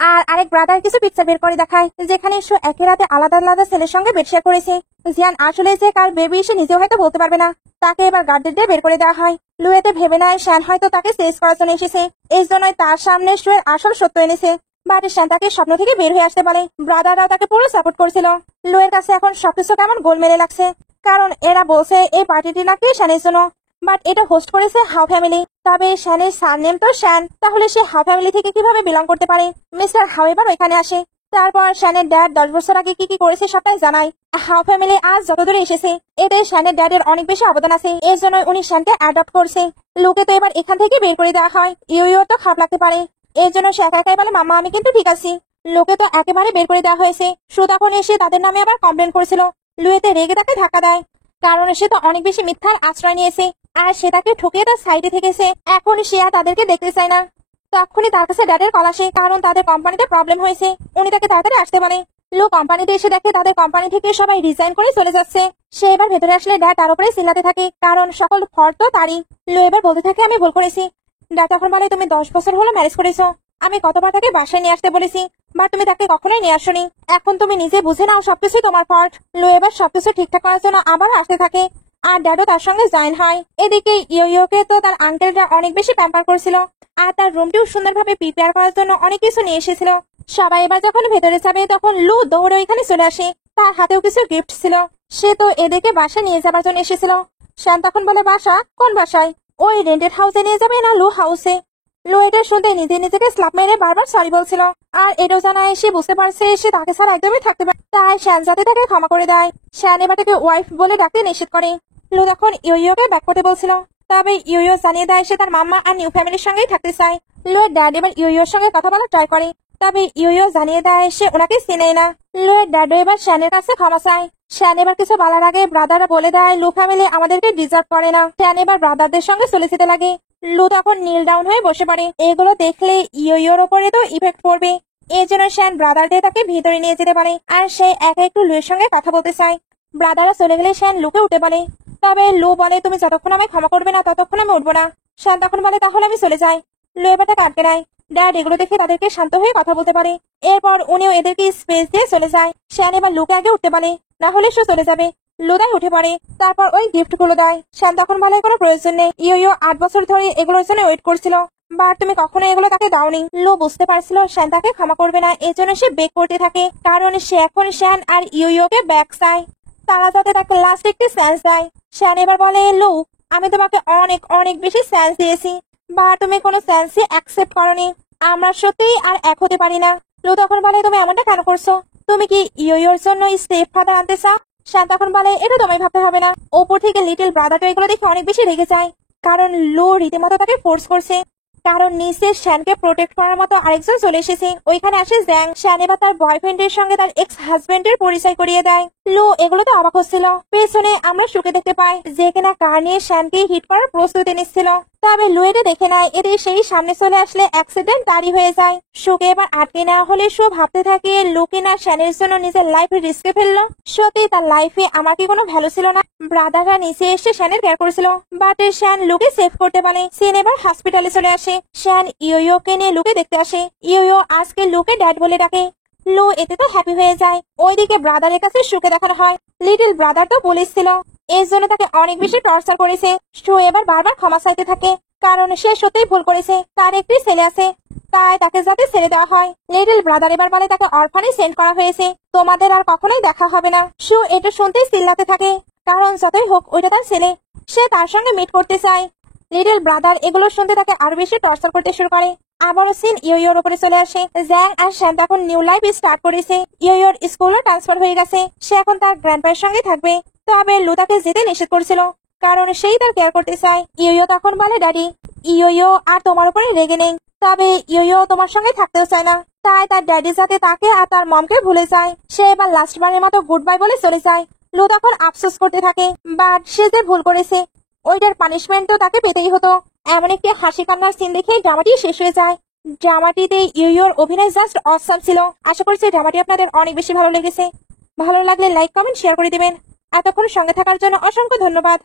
আর আরেক ব্রাদার কিছু পিকচার বের করে দেখায়, যেখানে সে একই রাতে আলাদা আলাদা ছেলের সঙ্গে বেড শেয়ার করেছে। জিয়ান আসলে যে কার বেবি সে নিজেও হয়তো বলতে পারবে না, তাকে এবার গার্ডদের দিয়ে বের করে দেওয়া হয়। লু এতে ভেবে নেয় শ্যান হয়তো তাকে সেজ করার জন্য এসেছে, এই জন্যই তার সামনে শুয়ের আসল সত্য এনেছে। বাট শ্যান তাকে স্বপ্ন থেকে বের হয়ে আসতে বলে। ব্রাদাররাও তাকে পুরো সাপোর্ট করছিল। লু এর কাছে এখন সবকিছু কেমন গোলমেলে লাগছে, কারণ এরা বলছে এই পার্টিটি নাকি শ্যানের জন্য, বাট এটা হোস্ট করেছে হাও ফ্যামিলি। তবে শ্যানের সারনেম তো শ্যান, তাহলে সে হাও ফ্যামিলি থেকে কিভাবে বিলং করতে পারে? মিস্টার হাও এবার ওইখানে আসে। তারপর শ্যানের ড্যাড 10 বছর আগে কি কি করেছে সবটাই জানায়। হাও ফ্যামিলি আজ যতদূরে এসেছে এতে শ্যানের ড্যাডের অনেক বেশি অবদান আছে, এর জন্য উনি শ্যানকে অ্যাডপ্ট করছে। লুকে তো এবার এখান থেকে বের করে দেওয়া হয়। ইউ তো খারাপ লাগতে পারে, এর জন্য সে একা একাই বলে মাম্মা আমি কিন্তু ঠিক আছি। লোকে তো একেবারে বের করে দেওয়া হয়েছে। সু তখন এসে তাদের নামে আবার কমপ্লেন করেছিল। লুয়েতে রেগে তাকে ধাক্কা দেয়, কারণ সে তো অনেক বেশি মিথ্যার আশ্রয় নিয়েছে আর সে তাকে ঠকিয়ে তার সাইডে থেকেছে। এখন সে আর তাদেরকে দেখতে চায় না। তখনই তার কাছে ড্যাডের কল আসে, কারণ তাদের কোম্পানিতে প্রবলেম হয়েছে। উনি তাকে তাড়াতাড়ি আসতে বলে। লো কোম্পানিতে এসে দেখে তাদের কোম্পানি থেকে সবাই রিজাইন করে চলে যাচ্ছে। সে এবার ভেতরে আসলে ড্যাড তার উপরে চিল্লাতে থাকে, কারণ সকল ফল্ট তো তারই। লো এবার বলতে থাকে আমি ভুল করেছি। ড্যাড তখন বলে তুমি 10 বছর হলো ম্যারেজ করেছো, আমি কতবার তাকে বাসায় নিয়ে আসতে বলেছি, বা তুমি তাকে কখনোই নিয়ে আসোনি। এখন তুমি নিজে বুঝে নাও সবকিছুই তোমার ফল্ট। লো এবার সবকিছু ঠিকঠাক করার জন্য আবার আসতে থাকে আর ড্যাডও তার সঙ্গে জয়েন হয়। এদিকে ইয়োকে তো তার আঙ্কেলরা অনেক বেশি প্যাম্পার করেছিল আর তার রুমটিও সুন্দরভাবে প্রিপেয়ার করার জন্য অনেক কিছু নিয়ে এসেছিল। সবাই এবার যখন ভেতরে যাবে তখন লু দৌড়ে এখানে চলে আসে। তার হাতেও কিছু গিফট ছিল। সে তো এদিকে বাসা নিয়ে যাবার জন্য এসেছিল। শ্যান তখন বলে বাসা? কোন বাসায়? ওই রেন্টেড হাউসে নিয়ে যাবে না লু হাউসে? লো এটা শুনতে নিজে নিজেকে স্ল্যাপ মেরে বারবার সরি বলছিল আর এটাও জানায় সে বুঝতে পারছে সে তাকে ছাড়া একদমই থাকতে পারে। তাই শ্যান যাতে তাকে ক্ষমা করে দেয়। শ্যান এবার তাকে ওয়াইফ বলে ডাকতে নিষেধ করে। লো তখন ইয়োকে ব্যাক করতে বলছিল, তবে ইয়ো জানিয়ে দেয় সে তার মাম্মা আর নিউ ফ্যামিলির সঙ্গেই থাকতে চায়। লো ড্যাড এবার ইয়োর সঙ্গে কথা বলা ট্রাই করে, তবে ইয়ো জানিয়ে দেয় সে ওনাকে চিনে না। লো ড্যাডও এবার শ্যানের কাছে ক্ষমা চায়। শ্যান এবার কিছু বলার আগে ব্রাদাররা বলে দেয় লু ফ্যামিলি আমাদেরকে ডিজার্ভ করে না। শ্যান এবার ব্রাদারদের সঙ্গে চলে যেতে লাগে। লু তখন নীল ডাউন হয়ে বসে পড়ে। এগুলো দেখলে ইয়োর ওপরে তো ইফেক্ট পড়বে। এই জন্য শ্যান ব্রাদারদের তাকে ভিতরে নিয়ে যেতে পারে আর সে একা একটু লুয়ের সঙ্গে কথা বলতে চায়। ব্রাদাররা চলে গেলে শ্যান লুকে উঠে বলে, তবে লু বলে তুমি যতক্ষণ আমায় ক্ষমা করবে না ততক্ষণ আমি উঠবো না। শ্যান তখন বলে তাহলে আমি চলে যাই। লু এবার তাকে আটকে নেয়। ড্যাড এগুলো দেখে তাদেরকে শান্ত হয়ে কথা বলতে পারে। এরপর উনিও এদেরকে স্পেস দিয়ে চলে যায়। শ্যান এবার লুকে আগে উঠতে বলে, না হলে সে চলে যাবে। লুদাই উঠে পড়ে, তারপর ওই গিফট গুলো দেয়। শ্যান তখন বলে কোনো প্রয়োজন নেই, ইয়ো 8 বছর ধরে এগুলোর জন্য ওয়েট করছিল, বাট তুমি কখনো এগুলো তাকে দাওনি। লো বুঝতে পারছিল শ্যান তাকে ক্ষমা করবে না, এই জন্য সে বেক করতে থাকে, কারণ সে এখন শ্যান আর ইয়োকে ব্যাক চায়। তারা যাতে তাকে লাস্ট একটি চান্স দেয়। শ্যান এবার বলে, লো আমি তোমাকে অনেক অনেক বেশি চান্স দিয়েছি, বা তুমি কোনো চান্সই অ্যাকসেপ্ট করনি। আমরা সত্যিই আর এক হতে পারি না। লো তখন বলে তুমি এমনটা কেন করছো? তুমি কি ইয়োর জন্য স্টেপ ফাদার আনতে চাও? শ্যান তখন বলে এটা তোমায় ভাবতে হবে না। ওপর থেকে লিটল ব্রাদারটা এগুলো দেখে অনেক বেশি রেগে যায়, কারণ লো রীতিমতো তাকে ফোর্স করছে। কারণ নিচে শ্যানকে প্রোটেক্ট করার মতো আরেকজন চলে এসেছে। ওইখানে আসে জ্যাং। শ্যান এবার তার বয়ফ্রেন্ডের সঙ্গে তার এক্স হাজবেন্ডের পরিচয় করিয়ে দেয়। লো এগুলো তো অবাক হচ্ছিল। পেছনে আমরা সুকে দেখতে পাই যে কিনা কার নিয়ে শ্যানকে হিট করার প্রস্তুতি নিচ্ছিল। তবে লু এটা দেখে নেয়, এদের সেই সামনে চলে আসলে অ্যাক্সিডেন্ট তারই হয়ে যায়। সুকে এবার আটকে নেওয়া হলে সু ভাবতে থাকে লু কিনা শ্যানের জন্য নিজের লাইফ রিস্কে ফেললো। সত্যি তার লাইফে আমার কি কোনো ভ্যালু ছিল না? ব্রাদাররা নিচে এসে শ্যানের কেয়ার করেছিল, বাট শ্যান লুকে সেভ করতে পারে। সিন এবার হসপিটালে চলে আসে। শ্যান ইয়োকে নিয়ে লুকে দেখতে আসে। ইয়ো আজকে লুকে ড্যাড বলে ডাকে। লু এতে তো হ্যাপি হয়ে যায়। ওইদিকে ব্রাদারের কাছে সুকে দেখানো হয়। লিটল ব্রাদার তো পুলিশ ছিল, এর জন্য তাকে অনেক বেশি টর্চার করেছে। সু এবার বারবার ক্ষমা চাইতে থাকে, কারণ সে সত্যিই ভুল করেছে। তার একটি ছেলে আছে, তাই তাকে যাতে ছেড়ে দেওয়া হয়। লিটল ব্রাদার এবার বলে তাকে অরফানে সেন্ড করা হয়েছে, তোমাদের আর কখনোই দেখা হবে না। সু এটা শুনতেই চিল্লাতে থাকে, কারণ যতই হোক ওইটা তার ছেলে, সে তার সঙ্গে মিট করতে চায়। লিটল ব্রাদার এগুলো শুনতে তাকে আরো বেশি টর্চার করতে শুরু করে। আবারও সিন ইয়োর উপরে চলে আসে। জ্যাং আর শ্যান তখন নিউ লাইফ স্টার্ট করেছে। ইয়োর স্কুলে ট্রান্সফার হয়ে গেছে, সে এখন তার গ্র্যান্ডপায়ের সঙ্গে থাকবে। তবে লু তাকে যেতে নিষেধ করেছিল, কারণ সেই তার কেয়ার করতে চায়। ইয়ো তখন বলে ড্যাডি ইয়ো আর তোমার উপরে রেগে নেই, তবে ইয়ো তোমার সঙ্গে থাকতেও চায় না। তাই তার ড্যাডি যাতে তাকে আর তার মমকে ভুলে যায়। সে এবার লাস্ট বারের মতো গুড বাই বলে চলে যায়। লু তখন আফসোস করতে থাকে, বাট সে যে ভুল করেছে ওইটার পানিশমেন্টও তাকে পেতেই হতো। এমন একটি হাসি কান্নার সিন দেখে ড্রামাটি শেষ হয়ে যায়। ড্রামাটিতে ইয়োর অভিনয় জাস্ট অসাম ছিল। আশা করছি ড্রামাটি আপনাদের অনেক বেশি ভালো লেগেছে। ভালো লাগলে লাইক কমেন্ট শেয়ার করে দিবেন। এতক্ষণ সঙ্গে থাকার জন্য অসংখ্য ধন্যবাদ।